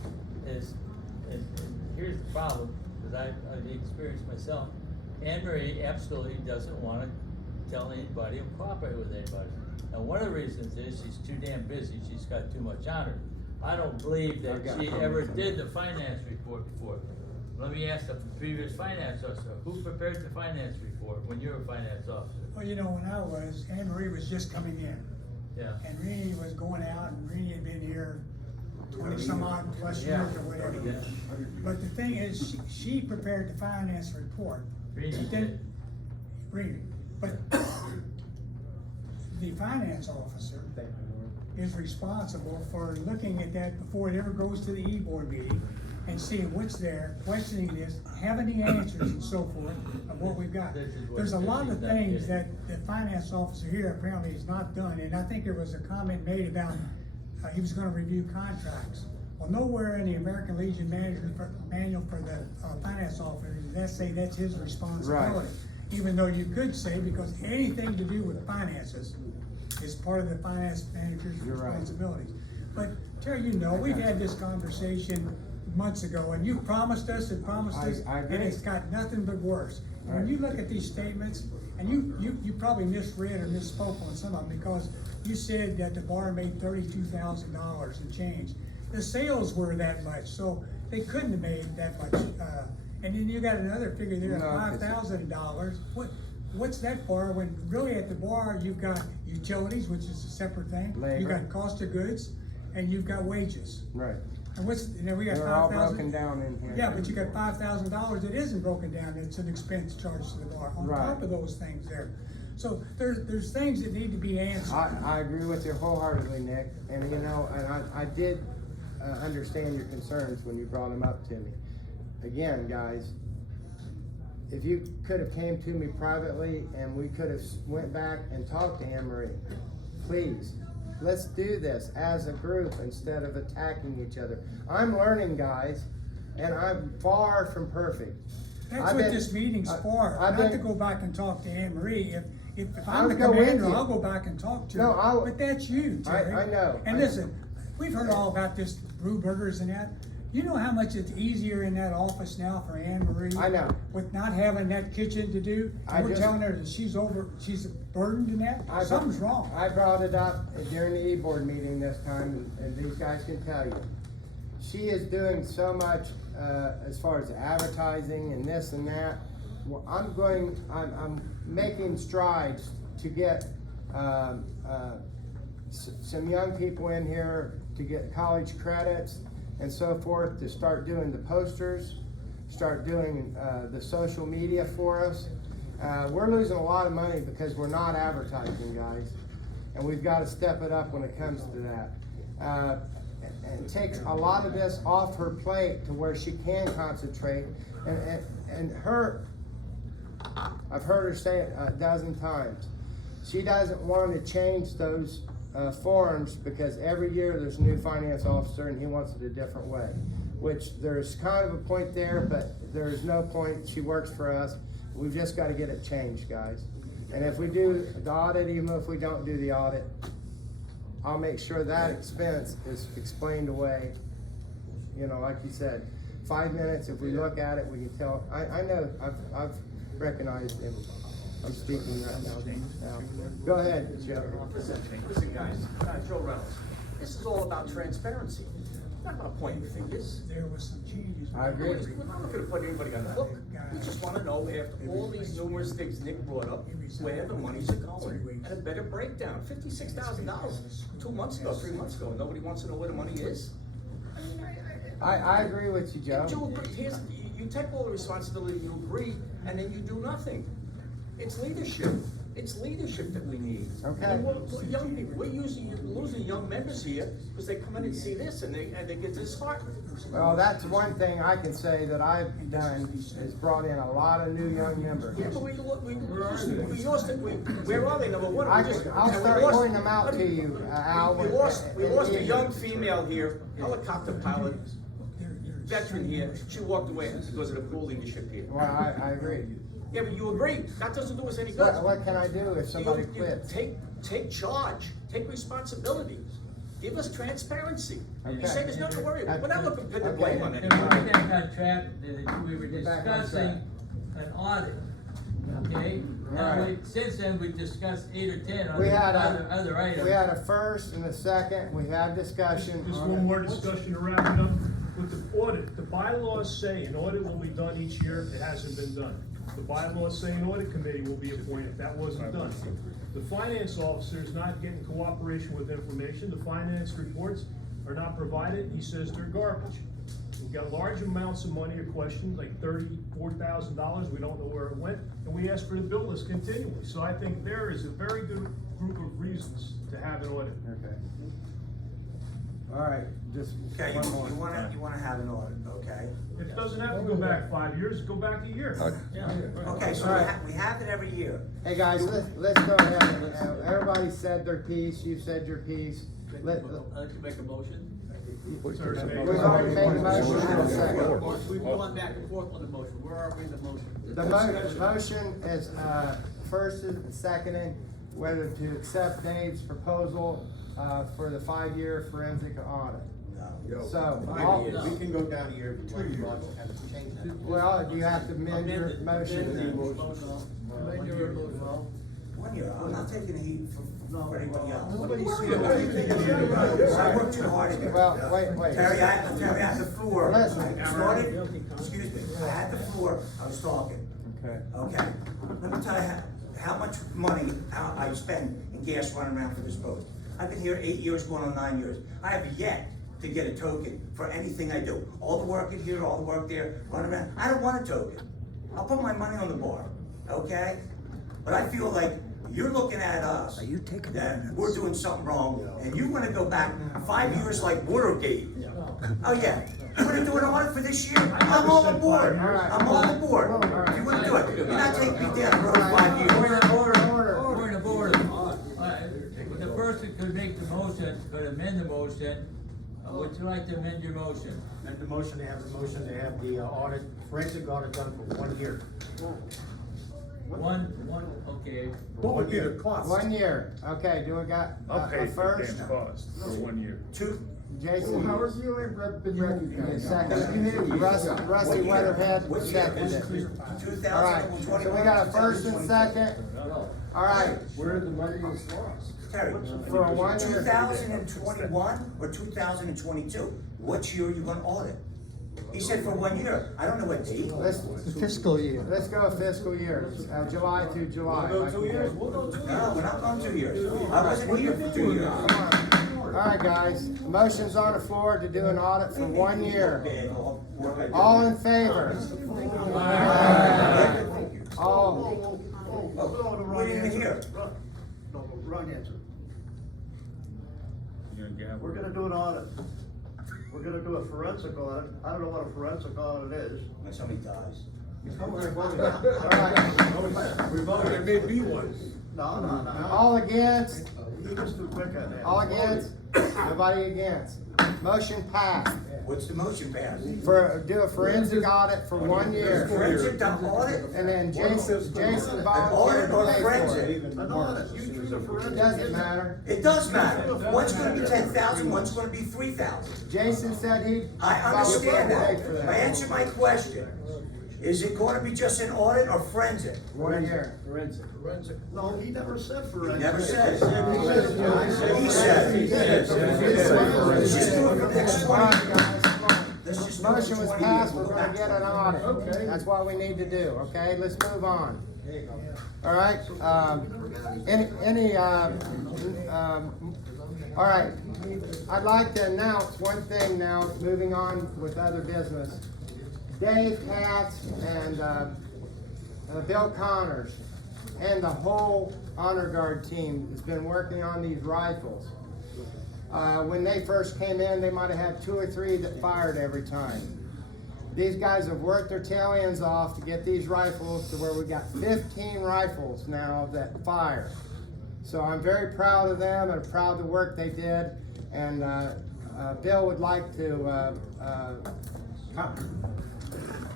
is, and here's the problem, because I've experienced myself. Anne Marie absolutely doesn't want to tell anybody or cooperate with anybody. Now, one of the reasons is she's too damn busy, she's got too much on her. I don't believe that she ever did the finance report before. Let me ask the previous finance officer, who prepared the finance report when you were a finance officer? Well, you know, when I was, Anne Marie was just coming in. Yeah. And Rini was going out, and Rini had been here 20 some odd plus years or whatever. Yeah. But the thing is, she prepared the finance report. Rini But then- Rini, but the finance officer is responsible for looking at that before it ever goes to the E-board meeting, and seeing what's there, questioning this, having the answers and so forth of what we've got. This is what There's a lot of Tiffany's not things getting. that the finance officer here apparently has not done, and I think there was a comment made about, he was gonna review contracts. Well, nowhere in the American Legion manual for the finance officer does that say that's his responsibility. Even though you could say, because anything to do with finances is part of the finance manager's You're right. responsibilities. But Terry, you know, we've had this conversation months ago, and you promised us and promised us, I agree. and it's got nothing but worse. And when Right. you look at these statements, and you probably misread or misspoke on some of them, because you said that the bar made $32,000 and change. The sales were that much, so they couldn't have made that much, and then you got another figure there of No, $5,000. What's that for, when really at the bar, you've got utilities, which is a separate thing. You Labor. got cost of goods, and you've got wages. Right. And we got They're all 5,000. broken down in here. Yeah, but you got $5,000 that isn't broken down, it's an expense charged to the bar, on Right. top of those things there. So there's things that need to be answered. I agree with you wholeheartedly, Nick, and you know, and I did understand your concerns when you brought them up to me. Again, guys, if you could have came to me privately and we could have went back and talked to Anne Marie, please, let's do this as a group instead of attacking each other. I'm learning, guys, and I'm far from perfect. That's I've what been- this meeting's for, I've not to been- go back and talk to Anne Marie. If I'll I'm the go with commander, you. I'll go back and talk to No, her. But that's you, Terry. I know. And I- listen, we've heard all about this brew burgers and that. You know how much it's easier in that office now for Anne Marie? I know. With not having that kitchen to do? I We're just- telling her that she's burdened in that? Something's wrong. I brought it up during the E-board meeting this time, and these guys can tell you. She is doing so much, as far as advertising and this and that. Well, I'm making strides to get, some young people in here to get college credits and so forth, to start doing the posters, start doing, the social media for us. We're losing a lot of money because we're not advertising, guys, and we've got to step it up when it comes to that. And takes a lot of this off her plate to where she can concentrate, and her, I've heard her say it a dozen times, she doesn't want to change those forms because every year there's a new finance officer and he wants it a different way. Which there's kind of a point there, but there's no point. She works for us. We've just got to get it changed, guys. And if we do the audit, even if we don't do the audit, I'll make sure that expense is explained away. You know, like you said, 5 minutes, if we look at it, we can tell. I know, I've recognized him. I'm speaking right now. Go ahead, Joe. Listen, guys, Joe Reynolds, this is all about transparency. We're not gonna point fingers. There was some changes. I agree. We're not looking to put anybody on the hook. We just wanna know, after all these numerous things Nick brought up, where the monies are going, and a better breakdown. $56,000, 2 months ago, 3 months ago, nobody wants to know where the money is? I mean, I agree with you, Joe. You take all the responsibility, you agree, and then you do nothing. It's leadership. It's leadership that we need. Okay. I mean, we're young people, we're losing young members here because they come in and see this and they get disheartened. Well, that's one thing I can say that I've done, is brought in a lot of new young members. Yeah, but we lost it, where are they, number one? I'll We just- start and we lost- pointing them out to you, Al. We lost a young female here, helicopter pilot, veteran here, she walked away because of the poor leadership here. Well, I agree. Yeah, but you agree, that doesn't do us any good. What can I do if somebody You quits? Take charge, take responsibility, give us transparency. You say there's nothing to worry about, we're not looking to pin the blame on And we anybody. then got trapped, we were Get back on discussing track. an audit, okay? Now, Right. since then, we've discussed 8 or 10 We had other items. we had a first and a second, we had discussion. Just on one it. more discussion to wrap it up. With the audit, the bylaws say an audit will be done each year, it hasn't been done. The bylaws say an audit committee will be appointed, that wasn't done. The finance officer is not getting cooperation with information, the finance reports are not provided, he says they're garbage. We've got large amounts of money, or questions, like $34,000, we don't know where it went, and we ask for the bill list continually. So I think there is a very good group of reasons to have an audit. Okay. All right, just Okay, one more. you wanna have an audit, okay? It doesn't have to go back 5 years, go back a year. Okay, so All right. we have it every year. Hey, guys, let's go ahead. Everybody said their piece, you said your piece. I'd like to make a motion. We've already made a motion and a second. We've gone back and forth on the motion. Where are we in the motion? The motion is, first and seconded, whether to accept Dave's proposal, for the 5-year forensic audit. No. So, We can go down here if you want to have to change that. well, you have to amend your Amend motion the then. motion. Amend your motion. 1 year, I'm not taking the heat for anybody else. Nobody's I worked too hard. Well, wait. Terry, I had the floor. Listen. I started, excuse me, I had the floor, I was talking. Okay. Okay, let me tell you how much money I spend in gas running around for this post. I've been here 8 years, going on 9 years. I have yet to get a token for anything I do. All the work in here, all the work there, running around. I don't want a token. I'll put my money on the bar, okay? But I feel like you're looking at us. Are you taking that minutes? we're doing something wrong, and you wanna go back 5 years like Watergate. Oh, yeah. You wanna do an audit for this year? I'm all aboard. I'm all aboard. If you wanna do it, you're not taking me down the road 5 years. Point of order. The person could make the motion, could amend the motion. Would you like to amend your motion? And the motion, to have the audit, forensic audit done for 1 year. Okay. What would be the cost? 1 year. Okay, do we got I'll a pay for the first? damn cost for 1 year. Jason, How have you been recognized? second. Rusty Weatherhead, seconded. All right, so we got a first and second. All right, Where the money is lost? Terry, For a 1 year. 2021 or 2022, which year are you gonna audit? He said for 1 year, I don't know what date. Fiscal year. Let's go fiscal years, July to July. like we did. No, we're not going 2 years. I wasn't here for 2 years. All right, guys, motion's on the floor to do an audit for 1 year. All in favor? All, We didn't even hear. No, wrong answer. You gonna gavel? We're gonna do an audit. We're gonna do a forensic audit. I don't know what a forensic audit is. When somebody dies. all right, We've already, there may be one. No. all against? He was too quick on that. All against? Nobody against? Motion passed. What's the motion pass? Do a forensic audit for 1 year. Forensic audit? And then Jason Audit volunteered or to pay for forensic? it. An audit. You choose a forensic. Doesn't matter. It does matter. One's gonna be 10,000, one's gonna be 3,000. Jason said he. I understand volunteered to pay that. for I answer my question. Is it gonna be just an audit or forensic? 1 year. Forensic. No, he never said He forensic. never said. He said. Let's just do it for the next All 20 right, years. guys, come on. Let's just do it Motion for was 20 passed, years. we're We'll go gonna back get an audit. Okay. That's what we need to do, okay? Let's move on. All right, all right. I'd like to announce one thing now, moving on with other business. Dave Katz and, Bill Connors and the whole Honor Guard team has been working on these rifles. When they first came in, they might have had 2 or 3 that fired every time. These guys have worked their tail ends off to get these rifles to where we got 15 rifles now that fire. So I'm very proud of them and proud of the work they did. And Bill would like to,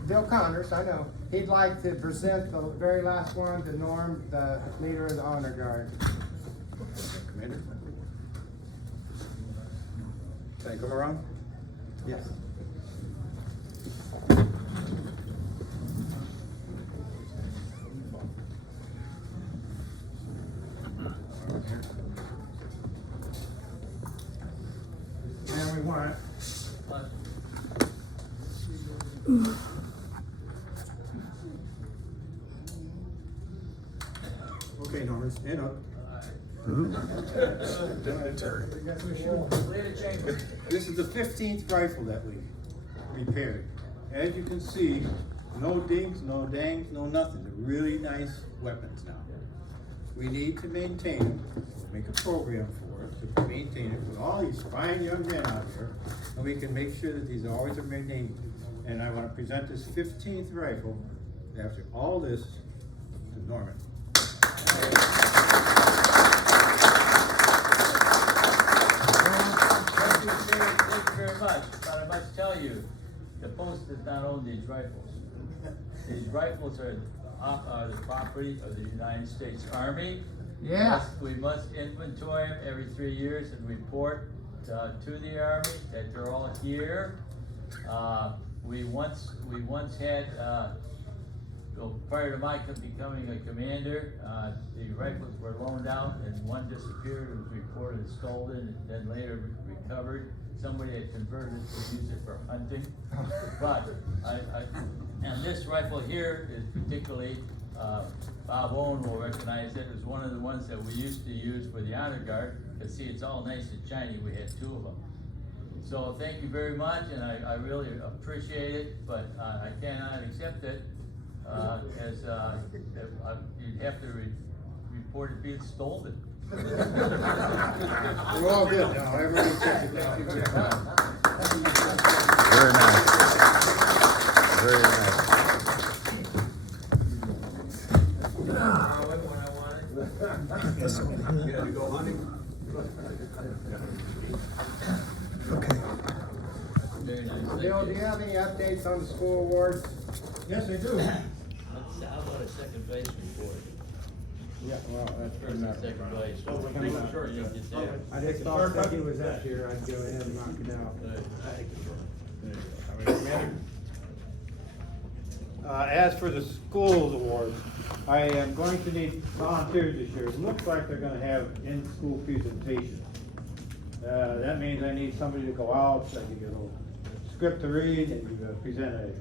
Bill Connors, I know, he'd like to present the very last one to Norm, the leader of the Honor Guard. Commander? Can I come around? Yes. And we want Okay, Norman, stand up. This is the 15th rifle that we repaired. As you can see, no dings, no dangs, no nothing. They're really nice weapons now. We need to maintain them, make a program for to maintain it with all these fine young men out there, and we can make sure that these always are maintained. And I wanna present this 15th rifle, after all this, to Norman. Thank you very much, but I must tell you, the post does not own these rifles. These rifles are the property of the United States Army. Yeah. We must inventory them every 3 years and report to the Army that they're all here. We once had, well, prior to my becoming a commander, the rifles were loaned out and one disappeared. It was reported stolen and then later recovered. Somebody had converted it to use it for hunting. But and this rifle here is particularly, Bob Owen will recognize it as one of the ones that we used to use for the honor guard. Because see, it's all nice and shiny. We had 2 of them. So thank you very much, and I really appreciate it, but I cannot accept it as you'd have to report it being stolen. We're all good now, everybody check it out. Very nice. Very nice. You had to go hunting? Okay. Very nice. Bill, do you have any updates on the school awards? Yes, I do. How about a second place report? Yeah, well, that's First and second place. Coming up. You didn't get there. I just thought if he was up here, I'd go ahead and knock it out. As for the schools awards, I am going to need volunteers this year. It looks like they're gonna have in-school presentations. That means I need somebody to go out, I give you a little script to read, and you present a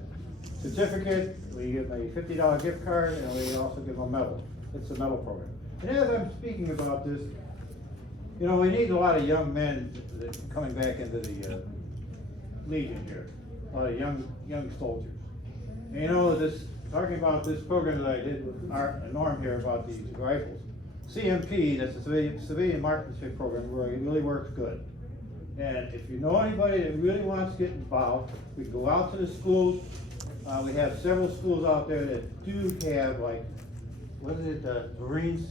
certificate, we give them a $50 gift card, and we also give them a medal. It's a medal program. And as I'm speaking about this, you know, we need a lot of young men coming back into the Legion here, a lot of young soldiers. And you know, talking about this program that I did with Norm here about these rifles, CMP, that's the Civilian Marksmanship Program, where it really works good. And if you know anybody that really wants to get involved, we go out to the schools. We have several schools out there that do have, like, what is it, Marines?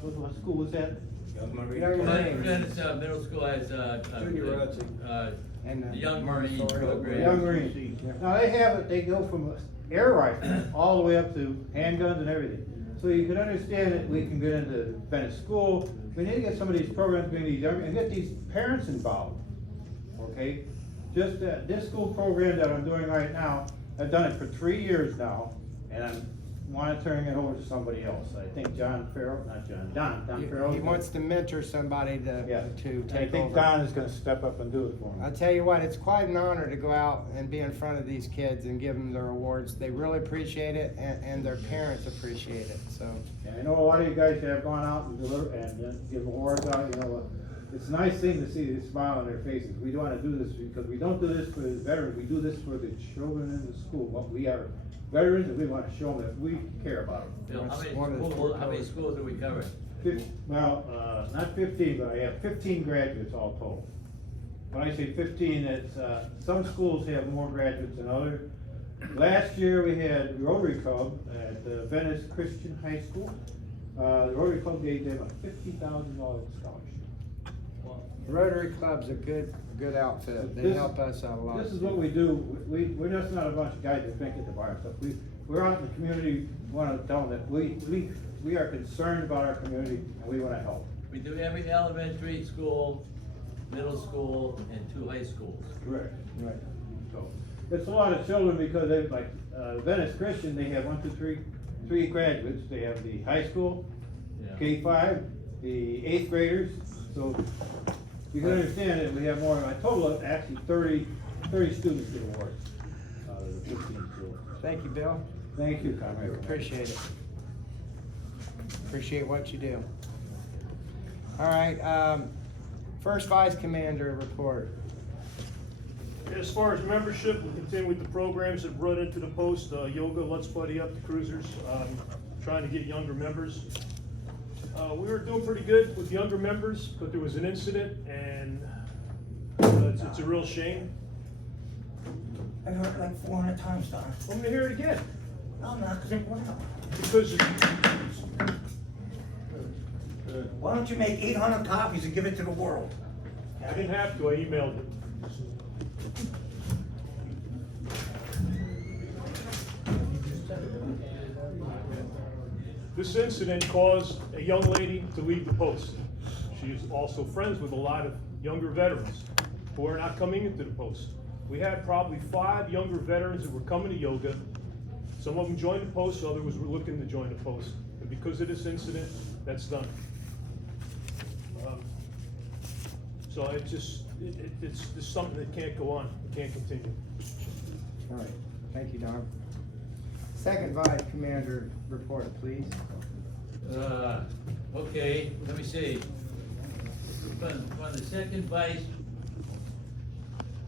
What school was that? Young Marine. Venice Middle School has, And the Young Marine program. Young Marines. Now they have it, they go from air rifles all the way up to handguns and everything. So you can understand that we can get into Venice School. We need to get some of these programs, maybe these young, and get these parents involved. Okay? Just this school program that I'm doing right now, I've done it for 3 years now, and I'm monitoring it over to somebody else. I think Don Farrell. He wants to mentor somebody to I take think over. Don is gonna step up and do it for me. I'll tell you what, it's quite an honor to go out and be in front of these kids and give them their awards. They really appreciate it, and their parents appreciate it, so. Yeah, I know a lot of you guys have gone out and deliver and give awards out, you know. It's a nice thing to see the smile on their faces. We don't wanna do this because we don't do this for the veterans, we do this for the children in the school. What we are veterans, and we wanna show them that we care about them. Bill, how many schools are we covering? Not 15, but I have 15 graduates all told. When I say 15, it's, some schools have more graduates than others. Last year, we had Rotary Club at Venice Christian High School. The Rotary Club gave them a $50,000 scholarship. Rotary Club's a good outfit. They help us out a lot. This is what we do. We're just not a bunch of guys that think at the bar and stuff. We're out in the community, want to tell them that we are concerned about our community and we want to help. We do every elementary school, middle school, and 2 high schools. Correct. Right. So it's a lot of children because they like Venice Christian. They have 1, 2, 3 graduates. They have the high school, K-5, the 8th graders. So you can understand that we have more. A total of actually 30 students get awards out of the 15 schools. Thank you, Bill. Thank you, Conrad. Appreciate it. Appreciate what you do. All right, First Vice Commander report. As far as membership, we continue with the programs that run into the post, yoga, Let's Buddy Up, the cruisers, trying to get younger members. We were doing pretty good with younger members, but there was an incident, and it's a real shame. I've heard it like 400 times, Don. I'm gonna hear it again. No, I'm not, because it went out. Because Why don't you make 800 copies and give it to the world? I didn't have to, I emailed it. This incident caused a young lady to leave the post. She is also friends with a lot of younger veterans who are not coming into the post. We had probably 5 younger veterans that were coming to yoga. Some of them joined the post, others were looking to join the post. And because of this incident, that's done. So it's just something that can't go on, it can't continue. All right, thank you, Don. Second Vice Commander report, please. Okay, let me see. On the second vice,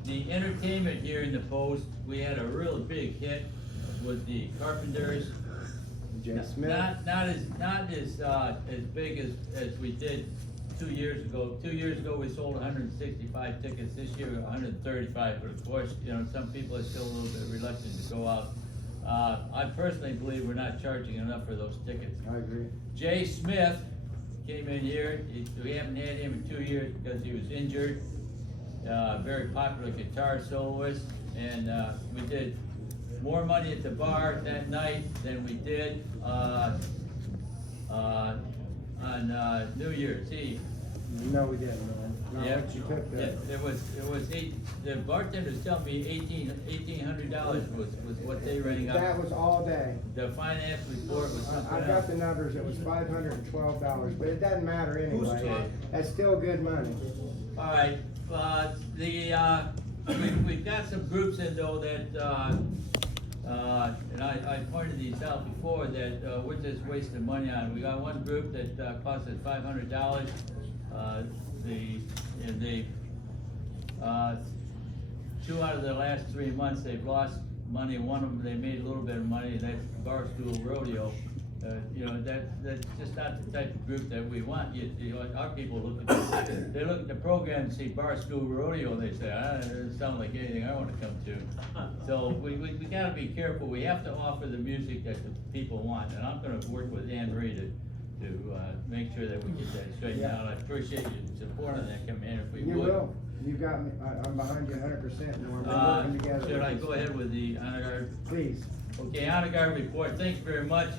the entertainment here in the post, we had a real big hit with the Carpenters. Jay Smith. Not as big as we did 2 years ago. 2 years ago, we sold 165 tickets. This year, 135. But of course, you know, some people are still a little bit reluctant to go out. I personally believe we're not charging enough for those tickets. I agree. Jay Smith came in here. We haven't had him in 2 years because he was injured. Very popular guitar soloist, and we did more money at the bar that night than we did on New Year's Eve. No, we didn't, man. No, Yeah, what you took there. it was the bartenders tell me $1,800 was what they rang up. That was all day. The finance report was something I got else. the numbers, it was $512, but it doesn't matter anyway. talking? That's still good money. All right, we've got some groups in though that, and I pointed these out before, that we're just wasting money on. We got one group that cost us $500. Two out of the last 3 months, they've lost money. One of them, they made a little bit of money, and that's Barstool Rodeo. You know, that's just not the type of group that we want. You know, our people look at they look at the program and see Barstool Rodeo, and they say, it doesn't sound like anything I want to come to. So we gotta be careful. We have to offer the music that the people want, and I'm gonna work with Anne Marie to make sure that we get that straightened out. I appreciate your support on that, come in if we would. You will. You got me, I'm behind you 100%, Norm. We're working together. Should I go ahead with the honor guard? Please. Okay, honor guard report, thanks very much.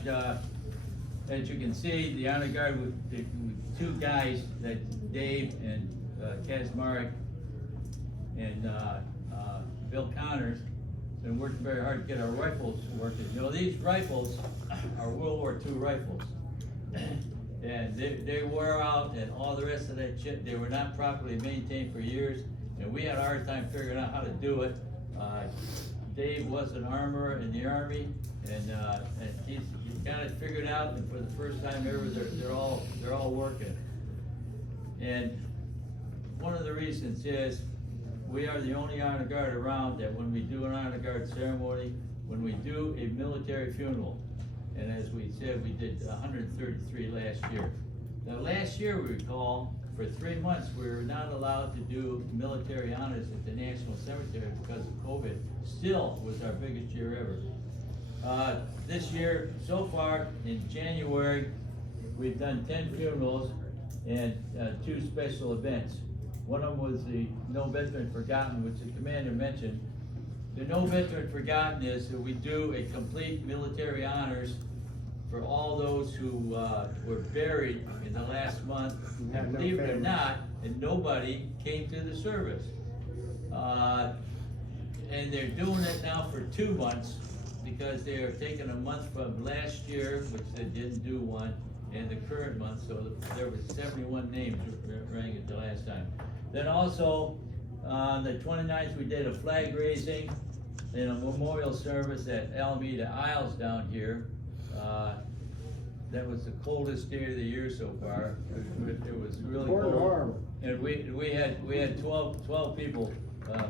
As you can see, the honor guard with the 2 guys, that Dave and Kazmarek and Bill Connors, been working very hard to get our rifles working. You know, these rifles are World War II rifles. And they wore out, and all the rest of that shit, they were not properly maintained for years, and we had a hard time figuring out how to do it. Dave was an armorer in the Army, and he's got it figured out, and for the first time ever, they're all working. And one of the reasons is, we are the only honor guard around that when we do an honor guard ceremony, when we do a military funeral, and as we said, we did 133 last year. Now last year, we recall, for 3 months, we were not allowed to do military honors at the National Cemetery because of COVID. Still was our biggest year ever. This year, so far, in January, we've done 10 funerals and 2 special events. One of them was the No Veteran Forgotten, which the commander mentioned. The No Veteran Forgotten is that we do a complete military honors for all those who were buried in the last month. And believe it or not, and nobody came to the service. And they're doing it now for 2 months because they are taking a month from last year, which they didn't do one, and the current month, so there was 71 names rang at the last time. Then also, on the 29th, we did a flag raising and a memorial service at Alameda Isles down here. That was the coldest day of the year so far. It was really cold. And we had 12 people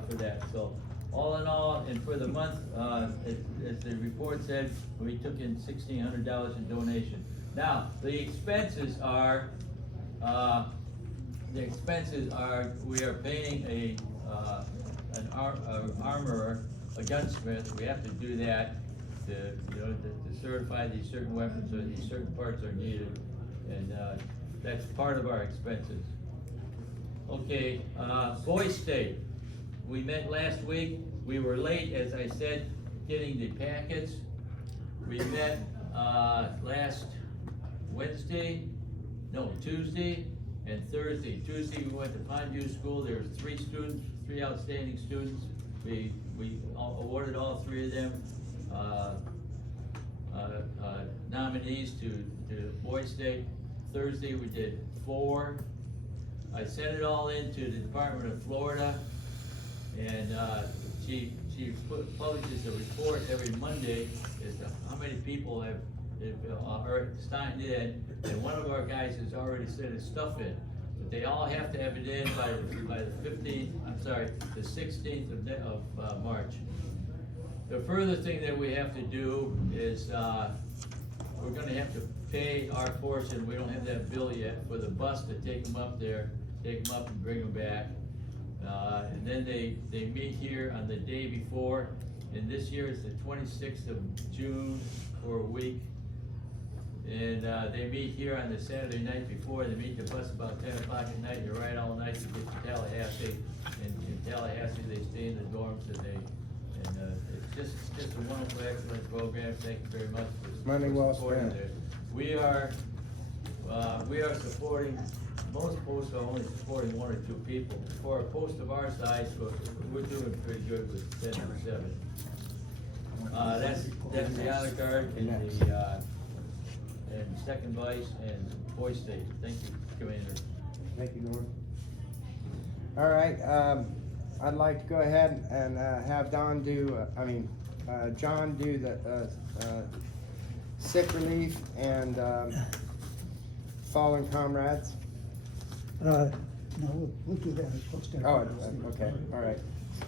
for that. So all in all, and for the month, as the report said, we took in $1,600 in donation. Now, the expenses are, we are paying an armorer, a gunsmith. We have to do that to, you know, to certify these certain weapons or these certain parts are needed. And, that's part of our expenses. Okay, Boys State. We met last week. We were late, as I said, getting the packets. We met, last Tuesday and Thursday. Tuesday, we went to Pondview School. There were 3 students, 3 outstanding students. We awarded all 3 of them, nominees to Boys State. Thursday, we did 4. I sent it all into the Department of Florida, and she publishes a report every Monday as to how many people have signed in, and one of our guys has already sent his stuff in. But they all have to have it in by the 16th of March. The further thing that we have to do is we're gonna have to pay our portion. We don't have that bill yet for the bus to take them up there, take them up and bring them back. And then they meet here on the day before, and this year is the 26th of June for a week. And they meet here on the Saturday night before. They meet the bus about 10 o'clock at night. You ride all night to get to Tallahassee. And in Tallahassee, they stay in the dorms today. And it's just a wonderful, excellent program. Thank you very much for Money well supporting spent. it. We are supporting, most posts are only supporting 1 or 2 people. For a post of our size, we're doing pretty good with 10 or 7. That's the honor guard and the and second vice and Boys State. Thank you, Commander. Thank you, Norm. All right, I'd like to go ahead and have John do the sick relief and fallen comrades. No, we'll do that. Oh, okay, all right.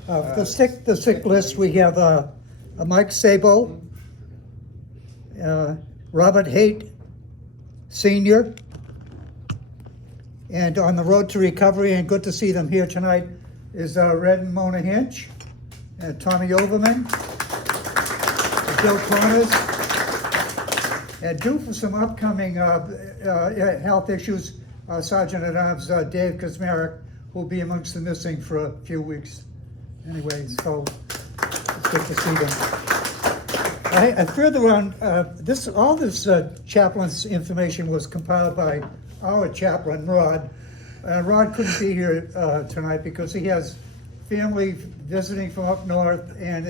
The sick list, we have Mike Sabo, Robert Haight, Senior, and on the road to recovery, and good to see them here tonight, is Red and Mona Hinch, and Tommy Overman, Bill Connors, and due for some upcoming health issues, Sergeant at Arms Dave Kazmarek will be amongst the missing for a few weeks. Anyway, so it's good to see them. And further on, all this chaplain's information was compiled by our chaplain, Rod. Rod couldn't be here tonight because he has family visiting from up north, and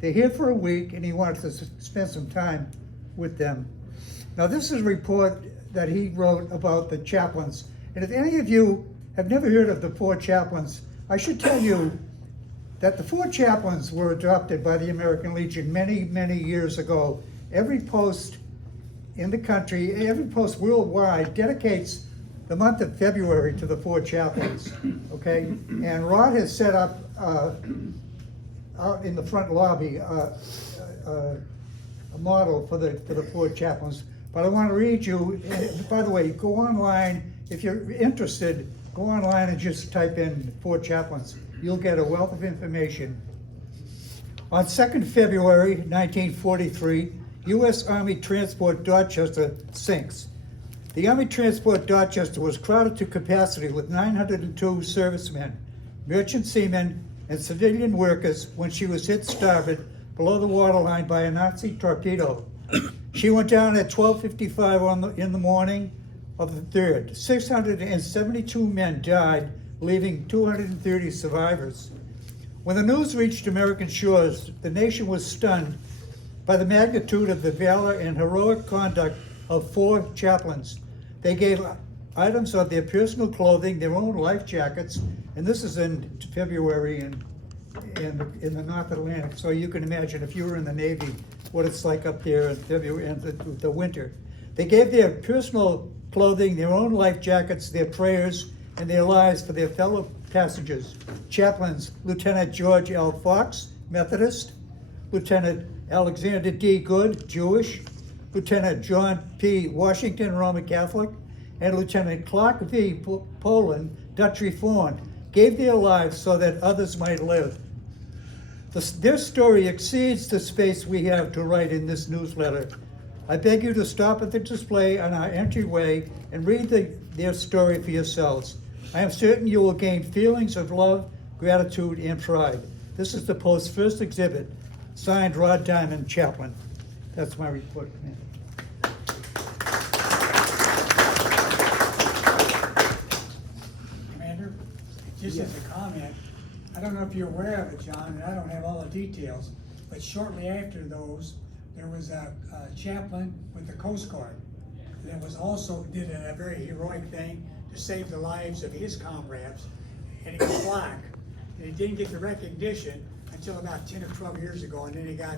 they're here for a week, and he wanted to spend some time with them. Now, this is a report that he wrote about the chaplains. And if any of you have never heard of the 4 chaplains, I should tell you that the 4 chaplains were adopted by the American Legion many, many years ago. Every post in the country, every post worldwide dedicates the month of February to the 4 chaplains, okay? And Rod has set up out in the front lobby a model for the 4 chaplains. But I want to read you, and by the way, go online, if you're interested, go online and just type in 4 chaplains. You'll get a wealth of information. On 2nd February 1943, U.S. Army Transport Dorchester sinks. The Army Transport Dorchester was crowded to capacity with 902 servicemen, merchant seamen, and civilian workers when she was hit starboard below the waterline by a Nazi torpedo. She went down at 12:55 in the morning of the 3rd. 672 men died, leaving 230 survivors. When the news reached American shores, the nation was stunned by the magnitude of the valor and heroic conduct of 4 chaplains. They gave items of their personal clothing, their own life jackets, and this is in February in the North Atlantic. So you can imagine if you were in the Navy, what it's like up there in February and the winter. They gave their personal clothing, their own life jackets, their prayers, and their lives for their fellow passengers. Chaplains, Lieutenant George L. Fox, Methodist, Lieutenant Alexander D. Good, Jewish, Lieutenant John P. Washington, Roman Catholic, and Lieutenant Clark V. Poland, Dutch Reformed, gave their lives so that others might live. Their story exceeds the space we have to write in this newsletter. I beg you to stop at the display on our entryway and read their story for yourselves. I am certain you will gain feelings of love, gratitude, and pride. This is the Post's first exhibit. Signed, Rod Diamond, Chaplain. That's my report, man. Commander, just as a comment, I don't know if you're aware of it, John, and I don't have all the details, but shortly after those, there was a chaplain with the Coast Guard that was also did a very heroic thing to save the lives of his comrades, and he was black. And he didn't get the recognition until about 10 or 12 years ago, and then he got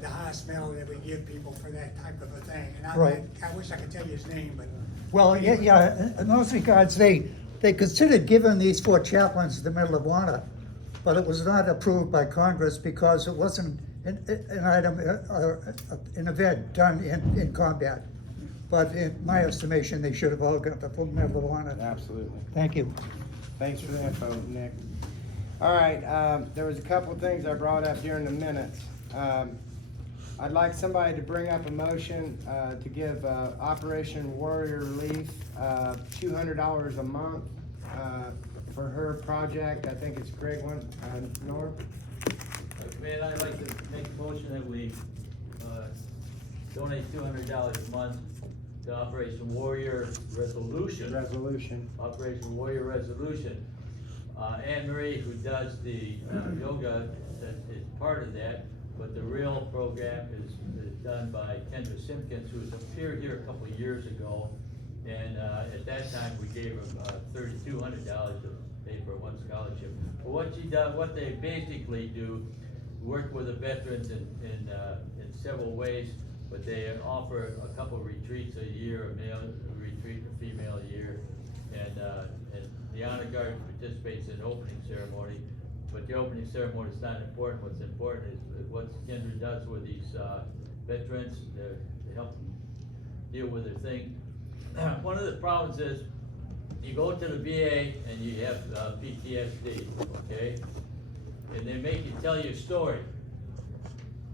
the highest medal that we give people for that type of a thing. And Right. I wish I could tell you his name, but. Well, yeah, in those regards, they considered giving these 4 chaplains the Medal of Honor, but it was not approved by Congress because it wasn't an item, an event done in combat. But in my estimation, they should have all got the full Medal of Honor. Absolutely. Thank you. Thanks for the info, Nick. All right, there was a couple of things I brought up during the minutes. I'd like somebody to bring up a motion to give Operation Warrior Relief $200 a month for her project. I think it's a great one. Norm? Man, I'd like to make a motion that we donate $200 a month to Operation Warrior Resolution. Operation Warrior Resolution. Anne Marie, who does the yoga, is part of that, but the real program is done by Kendra Simpkins, who was appeared here a couple of years ago. And at that time, we gave her $3,200 to pay for one scholarship. But what she does, what they basically do, work with the veterans in several ways, but they offer a couple of retreats a year, a male retreat, a female a year, and the honor guard participates in the opening ceremony. But the opening ceremony is not important. What's important is what Kendra does with these veterans to help them deal with their thing. One of the problems is you go to the VA and you have PTSD, okay? And they make you tell your story.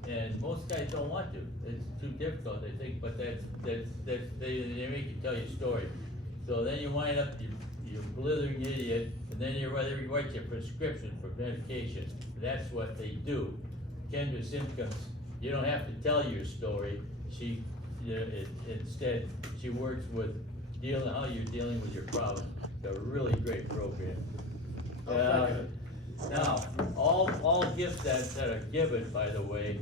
And most guys don't want to. It's too difficult, they think, but they make you tell your story. So then you wind up, you're a blithering idiot, and then they write you a prescription for medication. That's what they do. Kendra Simpkins, you don't have to tell your story. Instead, she works with how you're dealing with your problems. It's a really great program. Now, all gifts that are given, by the way,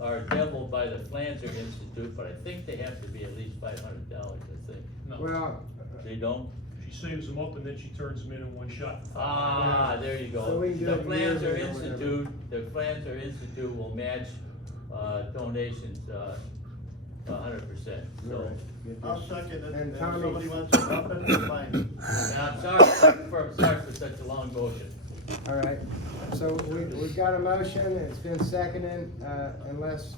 are deviled by the Flanzer Institute, but I think they have to be at least $500, I think. No. Well, They don't? She saves them up and then she turns them in one shot. There you go. So we can do The it yearly Flanzer or Institute will match donations 100%. So, I'll second it, And if Tommy- somebody wants to up it, it's fine. and I'm sorry for such a long motion. All right, so we've got a motion, it's been seconded, unless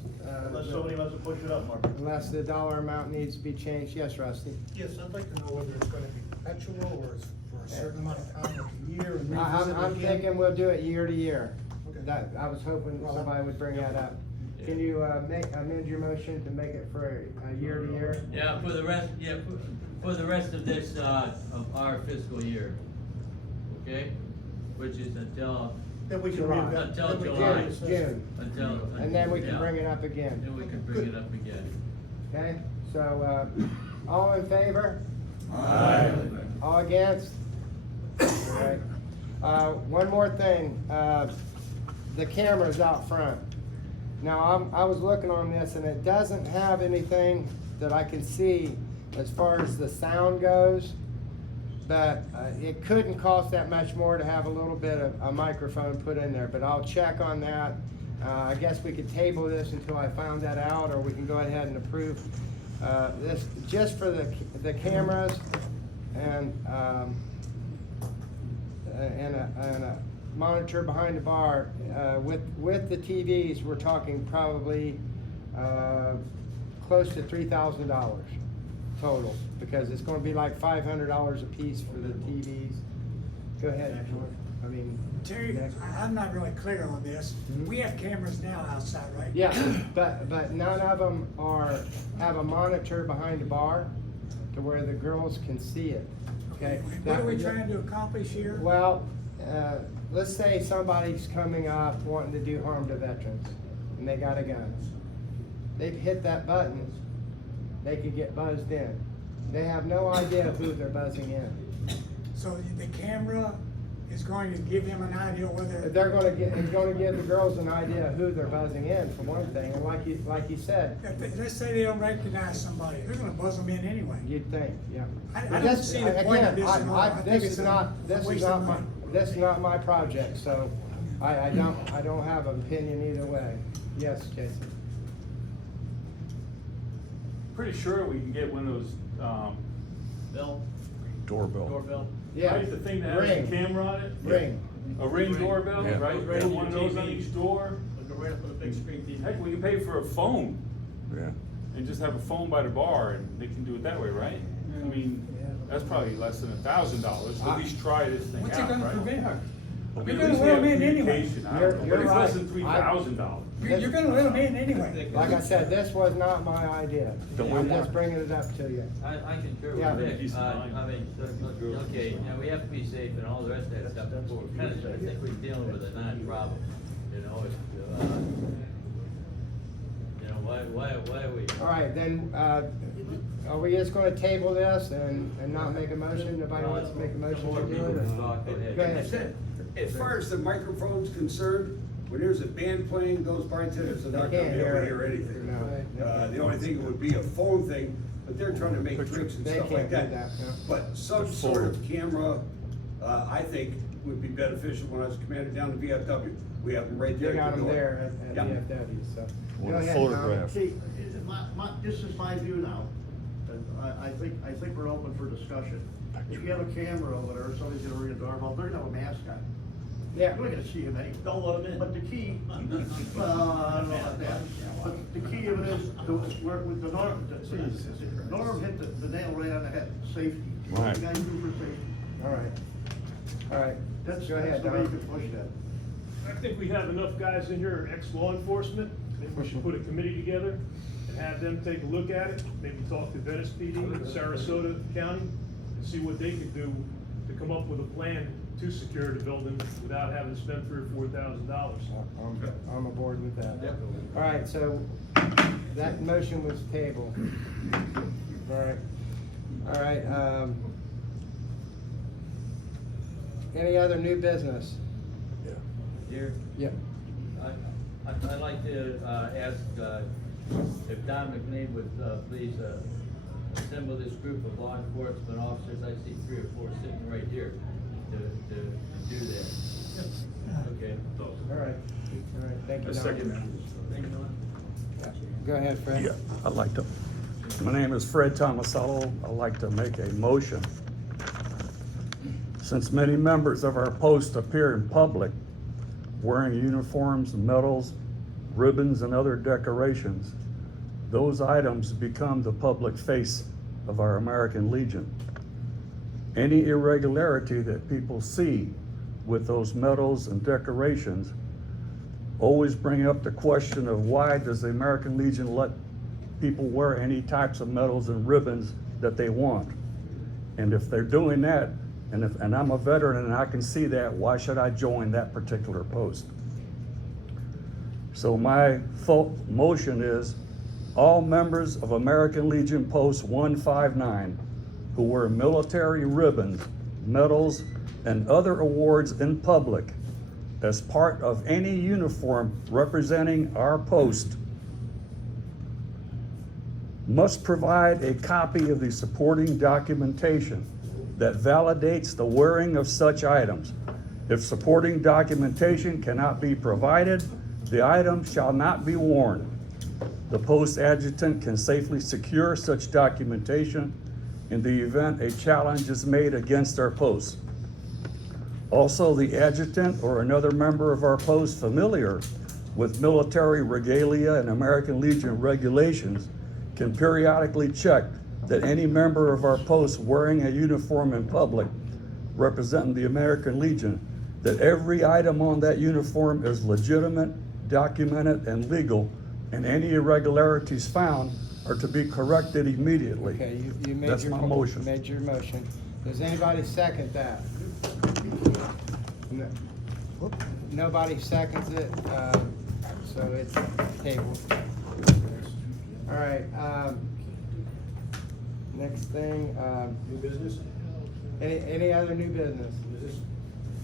Somebody wants to push it up, Mark. unless the dollar amount needs to be changed. Yes, Rusty? Yes, I'd like to know whether it's gonna be perpetual or it's for a certain amount of time, like a year, and revisit it I'm again. thinking we'll do it year to year. Okay. I was hoping somebody would bring that up. Can you amend your motion to make it for a year to year? Yeah, for the rest of this, of our fiscal year, okay? Which is until Then we can July. read that. Until Then we can July. read it. June, Until. and then we can yeah. bring it up again. Then we can bring it up again. Okay, so, all in favor? Aye. All against? All right. One more thing, the cameras out front. Now, I was looking on this and it doesn't have anything that I can see as far as the sound goes, but it couldn't cost that much more to have a little bit of a microphone put in there, but I'll check on that. I guess we could table this until I found that out, or we can go ahead and approve this just for the cameras and a monitor behind the bar. With the TVs, we're talking probably close to $3,000 total, because it's gonna be like $500 a piece for the TVs. Go ahead, I mean. Terry, next. I'm not really clear on this. We have cameras now outside, right? Yeah, but none of them have a monitor behind the bar to where the girls can see it, okay? What are we trying to accomplish here? Well, let's say somebody's coming up wanting to do harm to veterans, and they got a gun. They hit that button, they could get buzzed in. They have no idea who they're buzzing in. So the camera is going to give them an idea whether. It's gonna give the girls an idea who they're buzzing in, for one thing, and like you said. Let's say they don't recognize somebody, they're gonna buzz them in anyway. You'd think, yeah. I don't see the point of this at all. I think This it's is not, a waste of money. this is not my project, so I don't have an opinion either way. Yes, Jason? Pretty sure we can get one of those, Doorbell. Yeah. right, the thing that has Ring. a camera on it? Ring. A Ring doorbell, Yeah. right? Right Put on one of your those on TV. each door. Go right up on the big screen TV. Heck, we can pay for a phone Yeah. and just have a phone by the bar, and they can do it that way, right? I mean, that's probably less than $1,000, at least try this thing out, right? What's it gonna prevent? I You're mean, at gonna least we let have them in anyway. communication. I You're- don't know, you're but it's less than right. $3,000. You're gonna let them in anyway. Like I said, this was not my idea. Don't I'm we just bringing it up to you. I concur Yeah. with Vic. Peace of mind. I mean, okay, now we have to be safe and all the rest of that stuff, but we're kind of, I think we're dealing with a non-problem, you know, it's, you know, why are we? All right, then, are we just gonna table this and not make a motion? Nobody wants to make a motion to do it? Go ahead. As far as the microphone's concerned, when there's a band playing, those bartenders are not gonna can't be able to hear hear it. anything. No. The only thing would be a phone thing, but they're trying to make drinks and They stuff can't like do that. that, no. But some sort of camera, I think would be beneficial. When I was commander down in VFW, we have them right there. You got at the them door. there at Yeah. VFW, so. With Go a ahead, Tom. photograph. See, this is my view now, and I think we're open for discussion. If you have a camera over there, somebody's gonna ring a doorbell, they're gonna have a mask on. Yeah. You're not gonna see him anyway. Don't let them in. But the key, well, I don't know about that, but the key of it is to work with the Norm, Norm hit the nail right on the head, safety. What Right. you guys do for safety. All right. All right. That's Go ahead, the way you Don. can push that. I think we have enough guys in here, ex-law enforcement, maybe we should put a committee together and have them take a look at it, maybe talk to Venice PD, Sarasota County, and see what they could do to come up with a plan to secure the building without having to spend $3,000 or $4,000. I'm aboard with that. All right, so that motion was tabled. All right, any other new business? Here, Yep. I'd like to, ask, if Don McLean would, please, assemble this group of law enforcement officers, I see 3 or 4 sitting right here, to do that. Okay. All right, thank you, A Don. second. Go ahead, Fred. Yeah, I'd like to, my name is Fred Tomasello. I'd like to make a motion. Since many members of our post appear in public wearing uniforms, medals, ribbons, and other decorations, those items become the public face of our American Legion. Any irregularity that people see with those medals and decorations always bring up the question of why does the American Legion let people wear any types of medals and ribbons that they want? And if they're doing that, and I'm a veteran and I can see that, why should I join that particular post? So my motion is all members of American Legion Post 159 who wear military ribbons, medals, and other awards in public as part of any uniform representing our post must provide a copy of the supporting documentation that validates the wearing of such items. If supporting documentation cannot be provided, the item shall not be worn. The post adjutant can safely secure such documentation in the event a challenge is made against our post. Also, the adjutant or another member of our post familiar with military regalia and American Legion regulations can periodically check that any member of our post wearing a uniform in public representing the American Legion, that every item on that uniform is legitimate, documented, and legal, and any irregularities found are to be corrected immediately. Okay, you made That's your my motion. Made your motion. Does anybody second that? No. Nobody seconds it, so it's tabled. All right, next thing, New business? any other new business?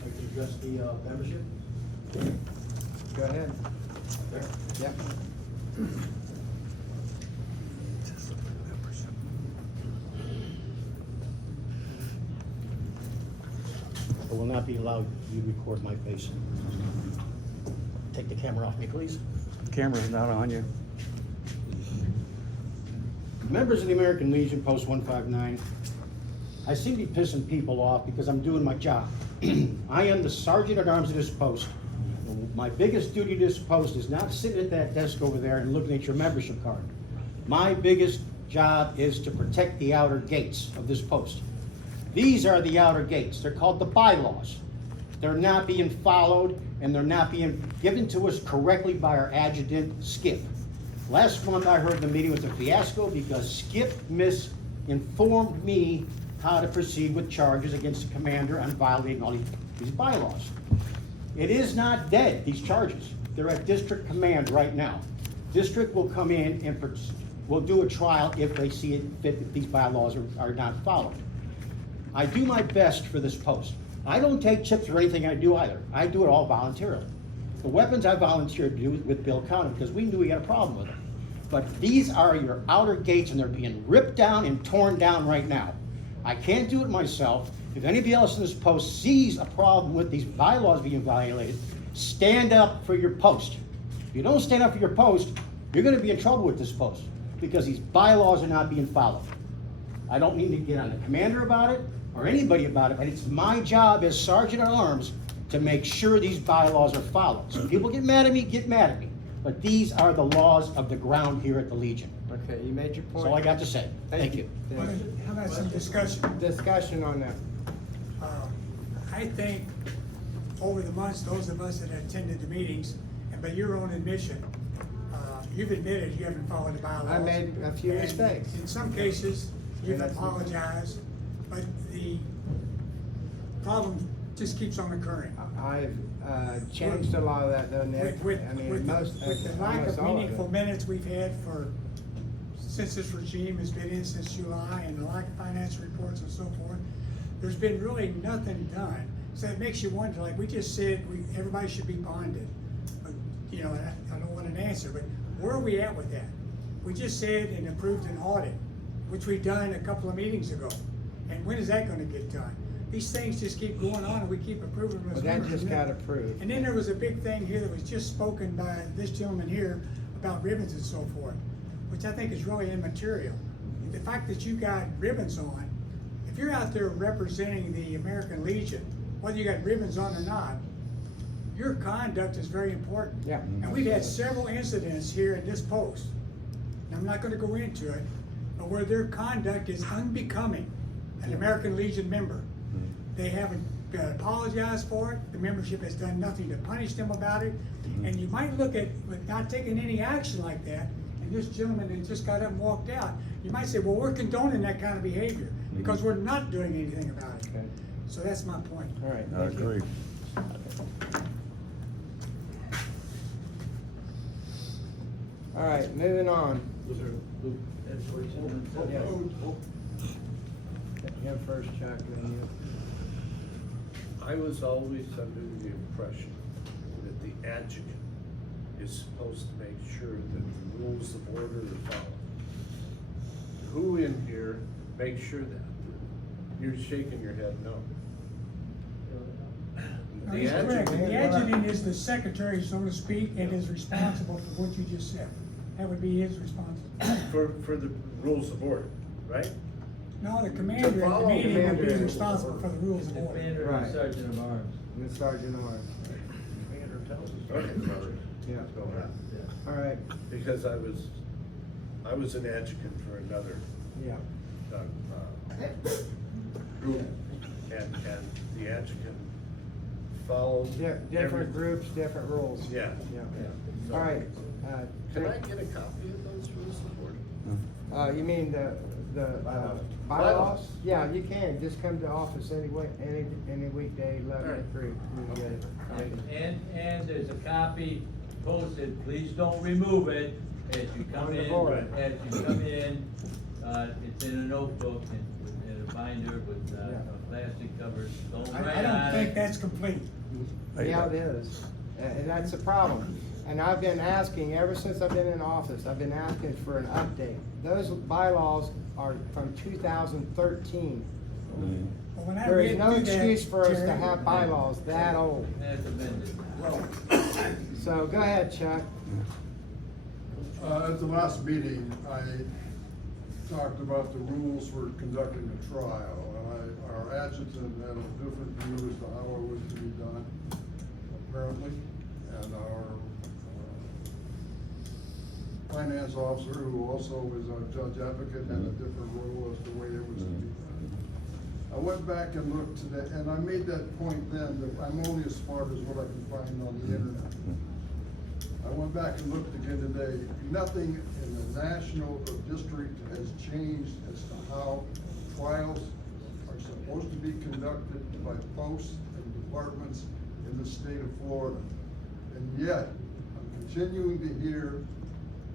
I can address the membership. Go ahead. Yep. I will not be allowed you to record my face. Take the camera off me, please. Camera's not on you. Members of the American Legion, Post 159, I seem to be pissing people off because I'm doing my job. I am the Sergeant at Arms of this post. My biggest duty to this post is not sitting at that desk over there and looking at your membership card. My biggest job is to protect the outer gates of this post. These are the outer gates. They're called the bylaws. They're not being followed, and they're not being given to us correctly by our adjutant, Skip. Last month, I heard the meeting was a fiasco because Skip misinformed me how to proceed with charges against the commander on violating all these bylaws. It is not dead, these charges. They're at district command right now. District will come in and will do a trial if they see it fit that these bylaws are not followed. I do my best for this post. I don't take chips for anything I do either. I do it all voluntarily. The weapons I volunteered to do with Bill County because we knew we had a problem with them. But these are your outer gates and they're being ripped down and torn down right now. I can't do it myself. If anybody else in this post sees a problem with these bylaws being violated, stand up for your post. If you don't stand up for your post, you're gonna be in trouble with this post because these bylaws are not being followed. I don't need to get on the commander about it or anybody about it, but it's my job as Sergeant at Arms to make sure these bylaws are followed. So if people get mad at me, get mad at me. But these are the laws of the ground here at the Legion. Okay, you made your point. That's all I got to say. Thank you. How about some discussion? Discussion on that. I think over the months, those of us that attended the meetings, and by your own admission, you've admitted you haven't followed the bylaws. I made a few And mistakes. In some cases, you've And that's- apologized, but the problem just keeps on occurring. I've changed a lot of that though, Nick. With I mean, the lack almost of all meaningful it. minutes we've had since this regime has been in since July, and the lack of financial reports and so forth, there's been really nothing done. So it makes you wonder, like we just said, everybody should be bonded. But, you know, I don't want an answer, but where are we at with that? We just said and approved an audit, which we've done a couple of meetings ago. And when is that gonna get done? These things just keep going on and we keep approving them. Well, that just got approved. And then there was a big thing here that was just spoken by this gentleman here about ribbons and so forth, which I think is really immaterial. The fact that you got ribbons on, if you're out there representing the American Legion, whether you got ribbons on or not, your conduct is very important. Yeah. And we've had several incidents here at this post, and I'm not gonna go into it, but where their conduct is unbecoming an American Legion member. They haven't apologized for it, the membership has done nothing to punish them about it, and you might look at, with not taking any action like that, and this gentleman that just got up and walked out, you might say, well, we're condoning that kind of behavior, because we're not doing anything about it. Okay. So that's my point. All right. I thank you. agree. All right, moving on. Yes. You first, Chuck, then you. I was always under the impression that the adjutant is supposed to make sure that the rules of order are followed. Who in here makes sure that? You're shaking your head no. No, The he's correct. adjutant, The adjutant is the secretary, so to speak, and is responsible for what you just said. That would be his responsibility. for the rules of order, right? No, the commander at the follow meeting would be commander. responsible for the rules of order. Commander Right. and Sergeant of Arms. The Sergeant of Arms. Okay. Yeah. Go ahead. All right, Because I was an advocate for another yeah. group, and the advocate followed. Different groups, different rules. Yeah. Yeah. All right. Can I get a copy of those rules of order? You mean the bylaws? Yeah, you can, just come to office any weekday, 11 to 3. You can get it. And there's a copy posted, please don't remove it as you come in, it's in a notebook and in a binder with, plastic covers, don't write I don't on think it. that's complete. Yeah, it is, and that's the problem. And I've been asking, ever since I've been in office, I've been asking for an update. Those bylaws are from 2013. But when I There is read no through that, excuse for us to Jerry, have bylaws that old. As amended. So go ahead, Chuck. At the last meeting, I talked about the rules for conducting a trial, and our adjutant had a different view as to how it was to be done, apparently, and our finance officer, who also is our judge advocate, had a different rule as to the way it was to be done. I went back and looked today, and I made that point then, that I'm only as smart as what I can find on the internet. I went back and looked again today. Nothing in the national district has changed as to how trials are supposed to be conducted by posts and departments in the state of Florida. And yet, I'm continuing to hear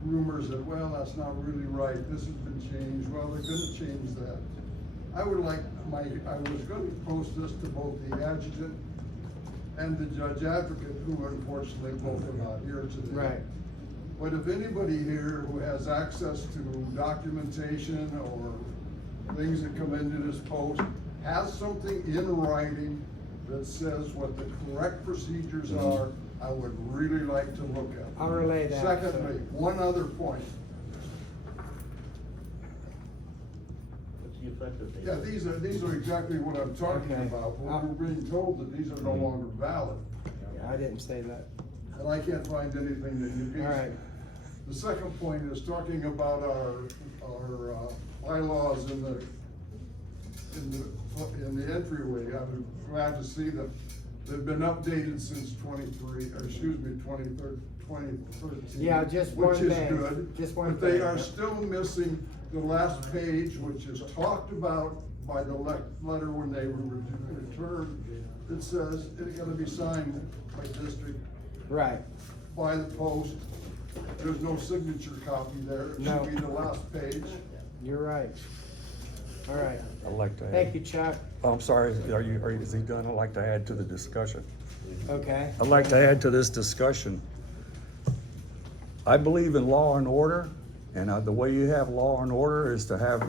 rumors that, well, that's not really right, this has been changed, well, they're gonna change that. I was gonna post this to both the adjutant and the judge advocate, who unfortunately both are not here today. Right. But if anybody here who has access to documentation or things that come into this post has something in writing that says what the correct procedures are, I would really like to look at. I'll relay that. Secondly, one other point. What's the effective date? Yeah, these are exactly what I'm talking Okay. about. We're being told that these are no longer valid, I didn't say that. and I can't find anything that you can. All right. The second point is talking about our bylaws in the entryway. I'm glad to see that they've been updated since 2013. Yeah, just one thing. Which is good. Just one But they thing. are still missing the last page, which is talked about by the letter when they were returned. It says it's gonna be signed by district, Right. by the post. There's no signature copy there. It No. should be the last page. You're right. All right. I'd like to add. Thank you, Chuck. Oh, I'm sorry, is he done? I'd like to add to the discussion. Okay. I'd like to add to this discussion. I believe in law and order, and the way you have law and order is to have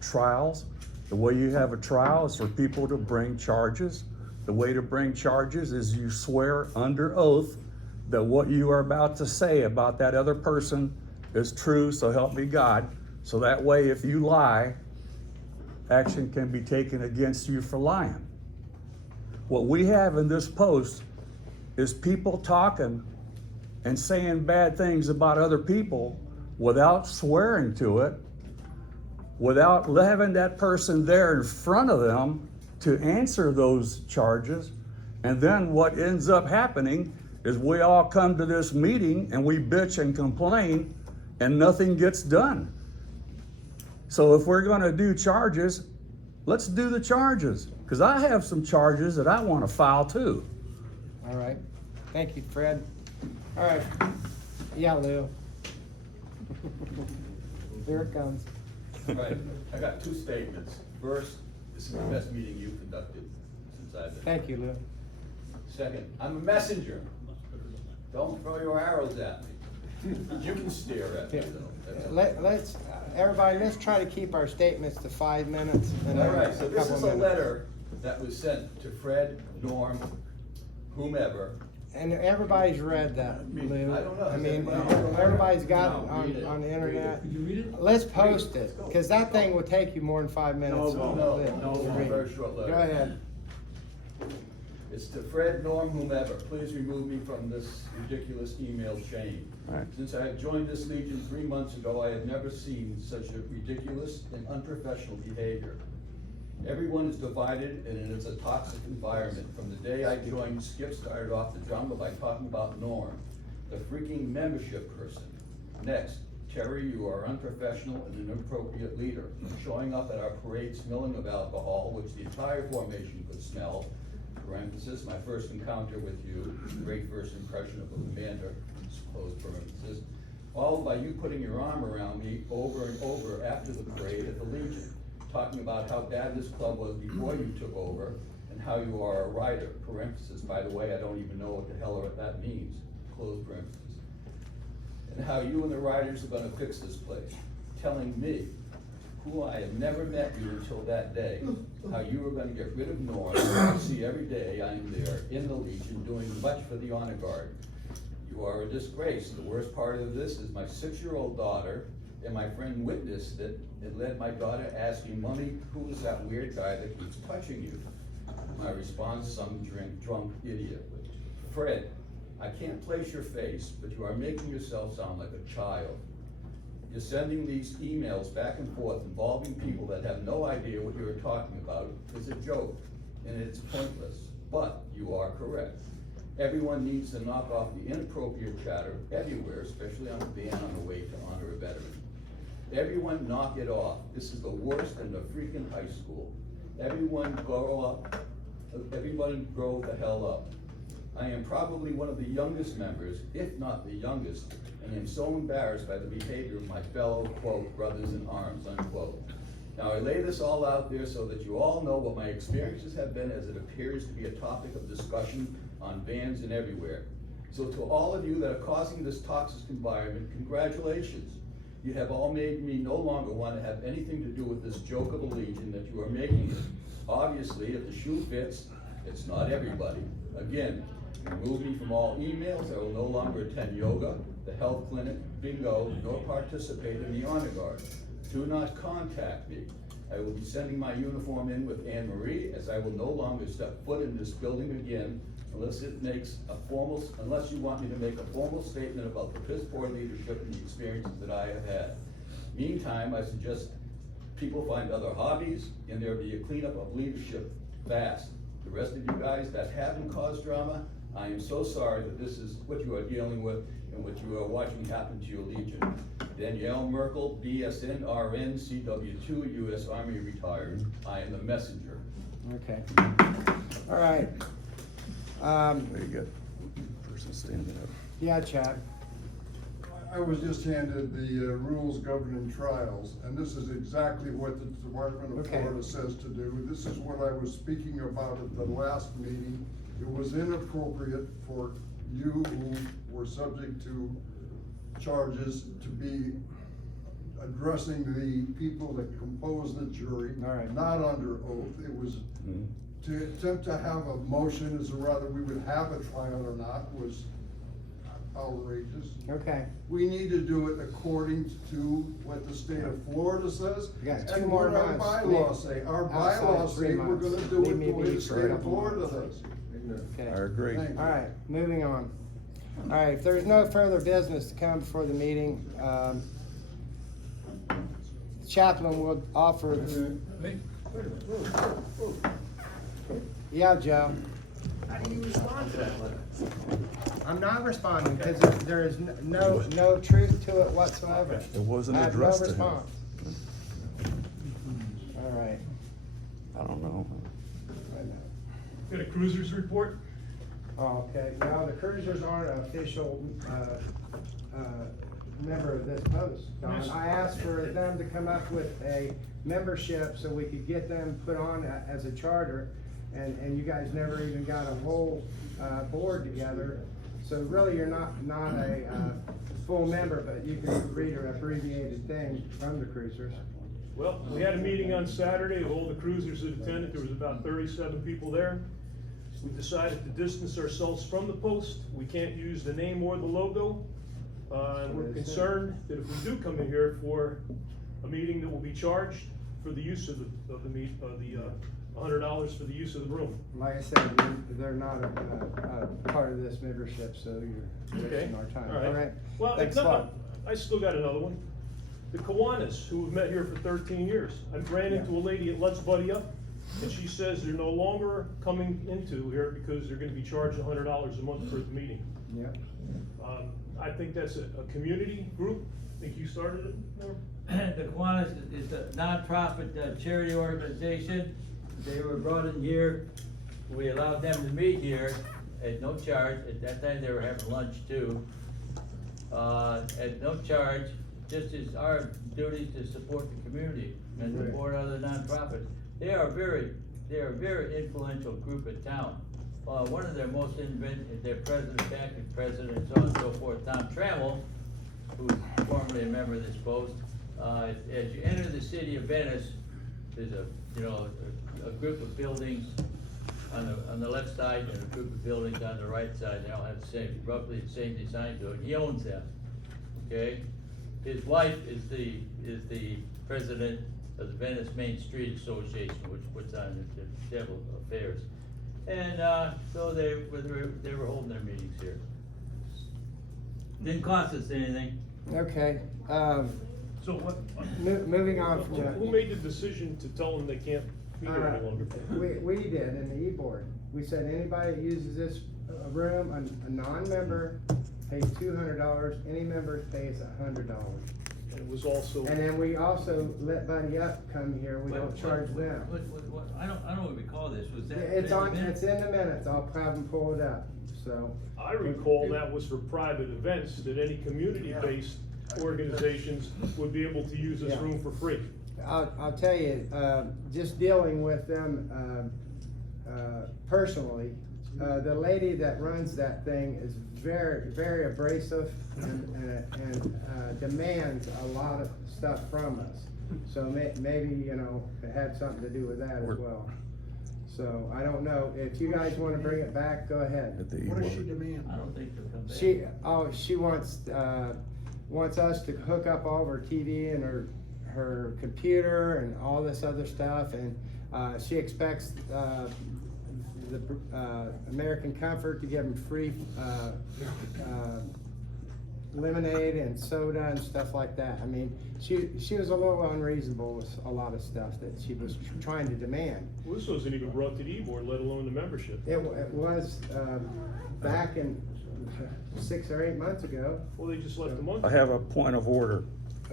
trials. The way you have a trial is for people to bring charges. The way to bring charges is you swear under oath that what you are about to say about that other person is true, so help me God. So that way, if you lie, action can be taken against you for lying. What we have in this post is people talking and saying bad things about other people without swearing to it, without having that person there in front of them to answer those charges. And then what ends up happening is we all come to this meeting and we bitch and complain and nothing gets done. So if we're gonna do charges, let's do the charges, because I have some charges that I want to file too. All right. Thank you, Fred. All right. Yeah, Lou. Here it comes. Right, I got two statements. First, this is the best meeting you've conducted since I've been. Thank you, Lou. Second, I'm a messenger. Don't throw your arrows at me. You can stare at me though. Let's, everybody, let's try to keep our statements to 5 minutes. And All right, so a this couple is a minutes. letter that was sent to Fred, Norm, whomever. And everybody's read that, Lou. I don't know. I mean, Does anybody know? everybody's got it No, read it. on the Read internet. it. Could you read it? Let's post it, because that thing will take you more than 5 minutes. No, to it's a read. very short letter. Go ahead. It's to Fred, Norm, whomever, please remove me from this ridiculous email chain. Right. Since I have joined this Legion 3 months ago, I have never seen such a ridiculous and unprofessional behavior. Everyone is divided and it is a toxic environment. From the day I joined, Skip started off the drama by talking about Norm, the freaking membership person. Next, Terry, you are unprofessional and an inappropriate leader. Showing up at our parade smelling of alcohol, which the entire formation could smell, parenthesis, my first encounter with you, great first impression of a commander, close parenthesis, followed by you putting your arm around me over and over after the parade at the Legion, talking about how bad this club was before you took over, and how you are a writer, parenthesis, by the way, I don't even know what the hell that means, close parenthesis. And how you and the writers are gonna fix this place, telling me, who I have never met you until that day, how you were gonna get rid of Norm, who I see every day I am there in the Legion doing much for the honor guard. You are a disgrace. The worst part of this is my 6-year-old daughter and my friend witnessed it. It led my daughter asking, Mommy, who is that weird guy that keeps touching you? My response, some drunk idiot. Fred, I can't place your face, but you are making yourself sound like a child. You're sending these emails back and forth involving people that have no idea what you're talking about. It's a joke, and it's pointless, but you are correct. Everyone needs to knock off the inappropriate chatter everywhere, especially on a van on the way to honor a veteran. Everyone knock it off. This is the worst in the freaking high school. Everyone grow up. Everybody grow the hell up. I am probably one of the youngest members, if not the youngest, and am so embarrassed by the behavior of my fellow, quote, brothers in arms, unquote. Now I lay this all out there so that you all know what my experiences have been, as it appears to be a topic of discussion on vans and everywhere. So to all of you that are causing this toxic environment, congratulations. You have all made me no longer want to have anything to do with this joke of a Legion that you are making it. Obviously, if the shoe fits, it's not everybody. Again, remove me from all emails. I will no longer attend yoga, the health clinic, bingo, nor participate in the honor guard. Do not contact me. I will be sending my uniform in with Anne Marie, as I will no longer step foot in this building again unless unless you want me to make a formal statement about the piss poor leadership and the experiences that I have had. Meantime, I suggest people find other hobbies and there be a cleanup of leadership fast. The rest of you guys that haven't caused drama, I am so sorry that this is what you are dealing with and what you are watching happen to your Legion. Danielle Merkel, BSN, RN, CW2, U.S. Army retired. I am the messenger. Okay. All right. Very good. Person standing up. Yeah, Chad. I was just handed the rules governing trials, and this is exactly what the Department of Florida says to do. This is what I was speaking about at the last meeting. It was inappropriate for you who were subject to charges to be addressing the people that compose the jury, not under oath. It was to attempt to have a motion as to whether we would have a trial or not was outrageous. Okay. We need to do it according to what the state of Florida says and what our bylaws say. Our bylaws say we're gonna do it the way the state of Florida does. Okay. I agree. All right, moving on. All right, if there's no further business to come before the meeting, Chaplain will offer. Yeah, Joe. How do you respond to that letter? I'm not responding because there is no truth to it whatsoever. It wasn't I have addressed no to him. response. All right. I don't know. Got a cruisers report? Oh, okay. No, the cruisers aren't an official member of this post, Don. Yes. I asked for them to come up with a membership so we could get them put on as a charter, and you guys never even got a whole board together. So really, you're not a full member, but you can read an abbreviated thing from the cruisers. Well, we had a meeting on Saturday, all the cruisers that attended, there was about 37 people there. We decided to distance ourselves from the post. We can't use the name or the logo. And we're concerned that if we do come in here for a meeting that will be charged for the use of the $100 for the use of the room. Like I said, they're not a part of this membership, so you're Okay, wasting our time. all right. Well, Thanks it's a lot. not, I still got another one. The Kiwanis, who have met here for 13 years. I ran into a lady at Let's Buddy Up, and she says they're no longer coming into here because they're gonna be charged $100 a month for the meeting. Yeah. I think that's a community group. I think you started it, Norm? The Kiwanis is a nonprofit charity organization. They were brought in here. We allowed them to meet here at no charge. At that time, they were having lunch too. At no charge, just as our duty to support the community and support other nonprofits. They are a very influential group in town. One of their most their president, acting president, so on and so forth, Tom Trammell, who's formerly a member of this post. As you enter the city of Venice, there's a group of buildings on the left side and a group of buildings on the right side. They all have roughly the same design to it. He owns them. Okay, his wife is the president of the Venice Main Street Association, which puts on the several affairs. And so they were holding their meetings here. Didn't cost us anything. Okay, So what? moving on from that. Who made the decision to tell them they can't be here any longer? We did in the e-board. We said anybody that uses this room, a non-member pays $200, any member pays $100. And it was also. And then we also let Buddy Up come here, we don't charge them. I don't recall this, was that? It's in the minutes, I'll have them pull it up, so. I recall that was for private events, that any community-based organizations would be able to use this room for free. I'll tell you, just dealing with them personally, the lady that runs that thing is very, very abrasive and demands a lot of stuff from us. So maybe, it had something to do with that as well. So I don't know, if you guys wanna bring it back, go ahead. What does she demand? I don't think they'll come back. She wants us to hook up all of her TV and her computer and all this other stuff, and she expects the American Comfort to give them free lemonade and soda and stuff like that. I mean, she was a little unreasonable with a lot of stuff that she was trying to demand. Well, this wasn't even brought to the e-board, let alone the membership. It was back in 6 or 8 months ago. Well, they just left the month. I have a point of order.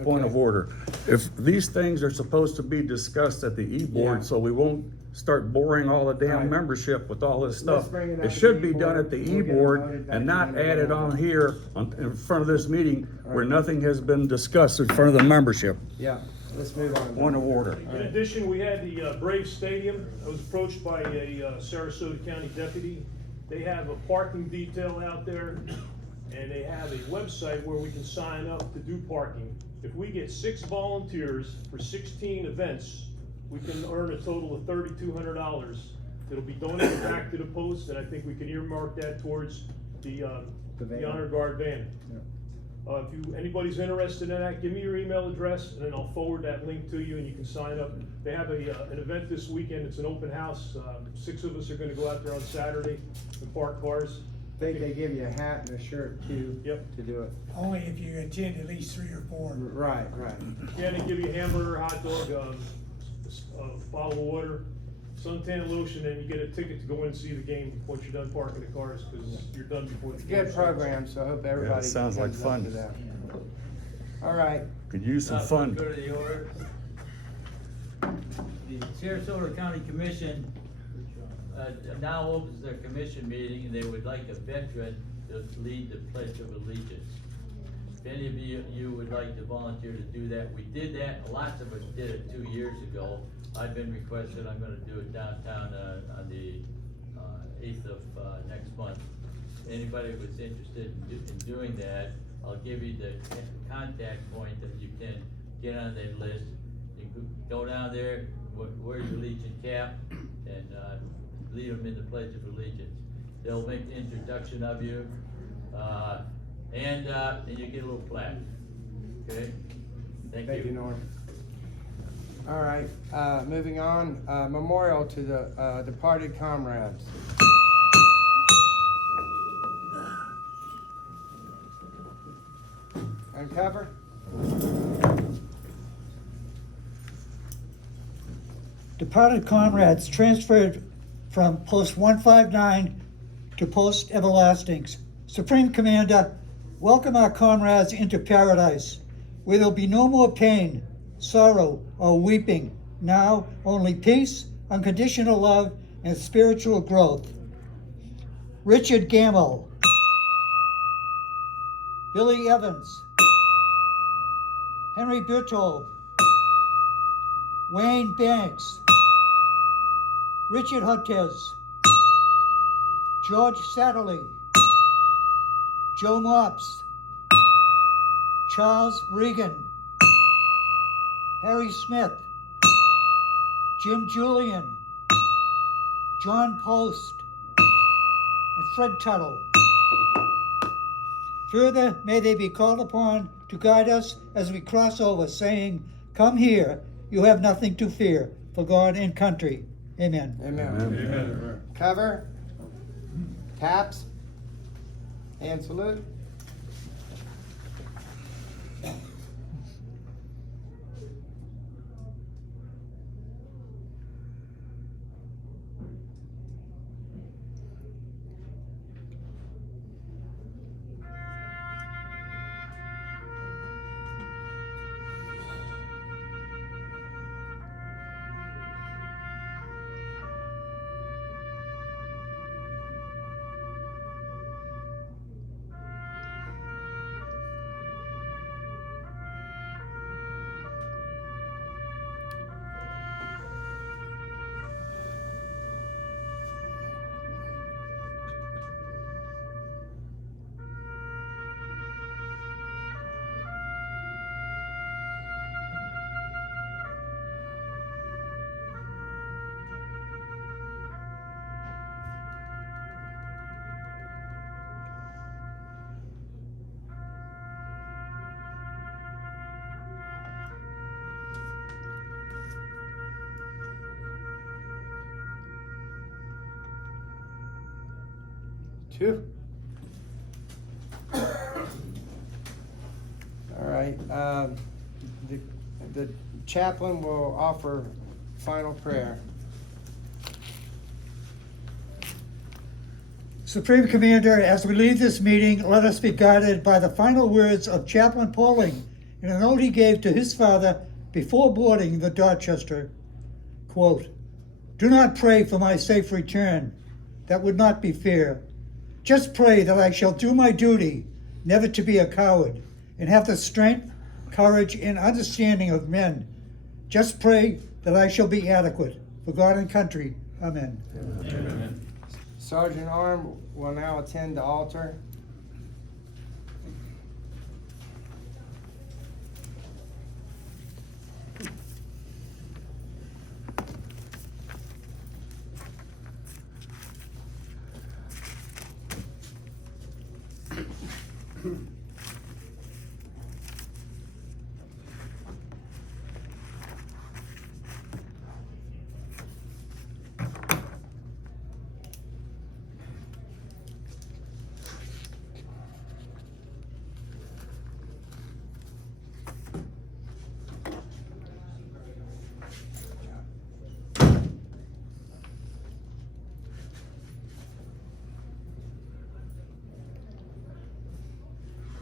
Point of order. If these things are supposed to be discussed at the e-board, Yeah. so we won't start boring all the damn Right. membership with all this Let's stuff. bring it up It to should the be done e-board. at the We'll get it e-board voted back and not in the added middle. on here in front of this meeting where nothing has been discussed in front of the membership. Yeah, let's move on. Point of order. In addition, we had the Brave Stadium. I was approached by a Sarasota County deputy. They have a parking detail out there, and they have a website where we can sign up to do parking. If we get 6 volunteers for 16 events, we can earn a total of $3,200. It'll be donated back to the post, and I think we can earmark that towards the van. Honor Guard van. Yeah. If anybody's interested in that, give me your email address, and then I'll forward that link to you, and you can sign up. They have an event this weekend. It's an open house. 6 of us are gonna go out there on Saturday and park cars. I think they give you a hat and a shirt too. Yep. To do it. Only if you attend at least 3 or 4. Right. Yeah, they give you a hamburger, hot dog, a bottle of water, suntan lotion, and you get a ticket to go in and see the game once you're done parking the cars, because you're done before the It's a game good starts. program, so I hope everybody sounds like comes up fun. to that. All right. Could use some fun. Go to the order. The Sarasota County Commission now opens their commission meeting, and they would like a veteran to lead the Pledge of Allegiance. If any of you would like to volunteer to do that, we did that, lots of us did it 2 years ago. I've been requested, I'm gonna do it downtown on the 8th of next month. Anybody who's interested in doing that, I'll give you the contact point that you can get on their list. You can go down there, wear your Legion cap, and lead them in the Pledge of Allegiance. They'll make the introduction of you, and you get a little plaque. Okay? Thank you. Thank you, Norm. All right, moving on, memorial to the departed comrades. Uncover. Departed comrades transferred from post 159 to post everlastings. Supreme Commander, welcome our comrades into paradise, where there'll be no more pain, sorrow, or weeping. Now, only peace, unconditional love, and spiritual growth. Richard Gamble, Billy Evans, Henry Berthold, Wayne Banks, Richard Hotez, George Satterley, Joe Mops, Charles Regan, Harry Smith, Jim Julian, John Post, and Fred Tuttle. Further, may they be called upon to guide us as we cross over, saying, "Come here, you have nothing to fear, for God and country." Amen. Amen. Amen. Cover. Taps. Hand salute. Two. All right, the chaplain will offer final prayer. Supreme Commander, as we leave this meeting, let us be guided by the final words of Chaplain Pauling in a note he gave to his father before boarding the Dorchester. Quote, "Do not pray for my safe return. That would not be fair. Just pray that I shall do my duty, never to be a coward, and have the strength, courage, and understanding of men. Just pray that I shall be adequate for God and country. Amen." Amen. Sergeant Arm will now attend the altar.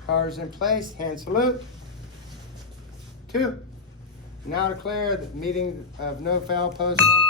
Cars in place, hand salute. Two. Now declare the meeting of No Foul Post 1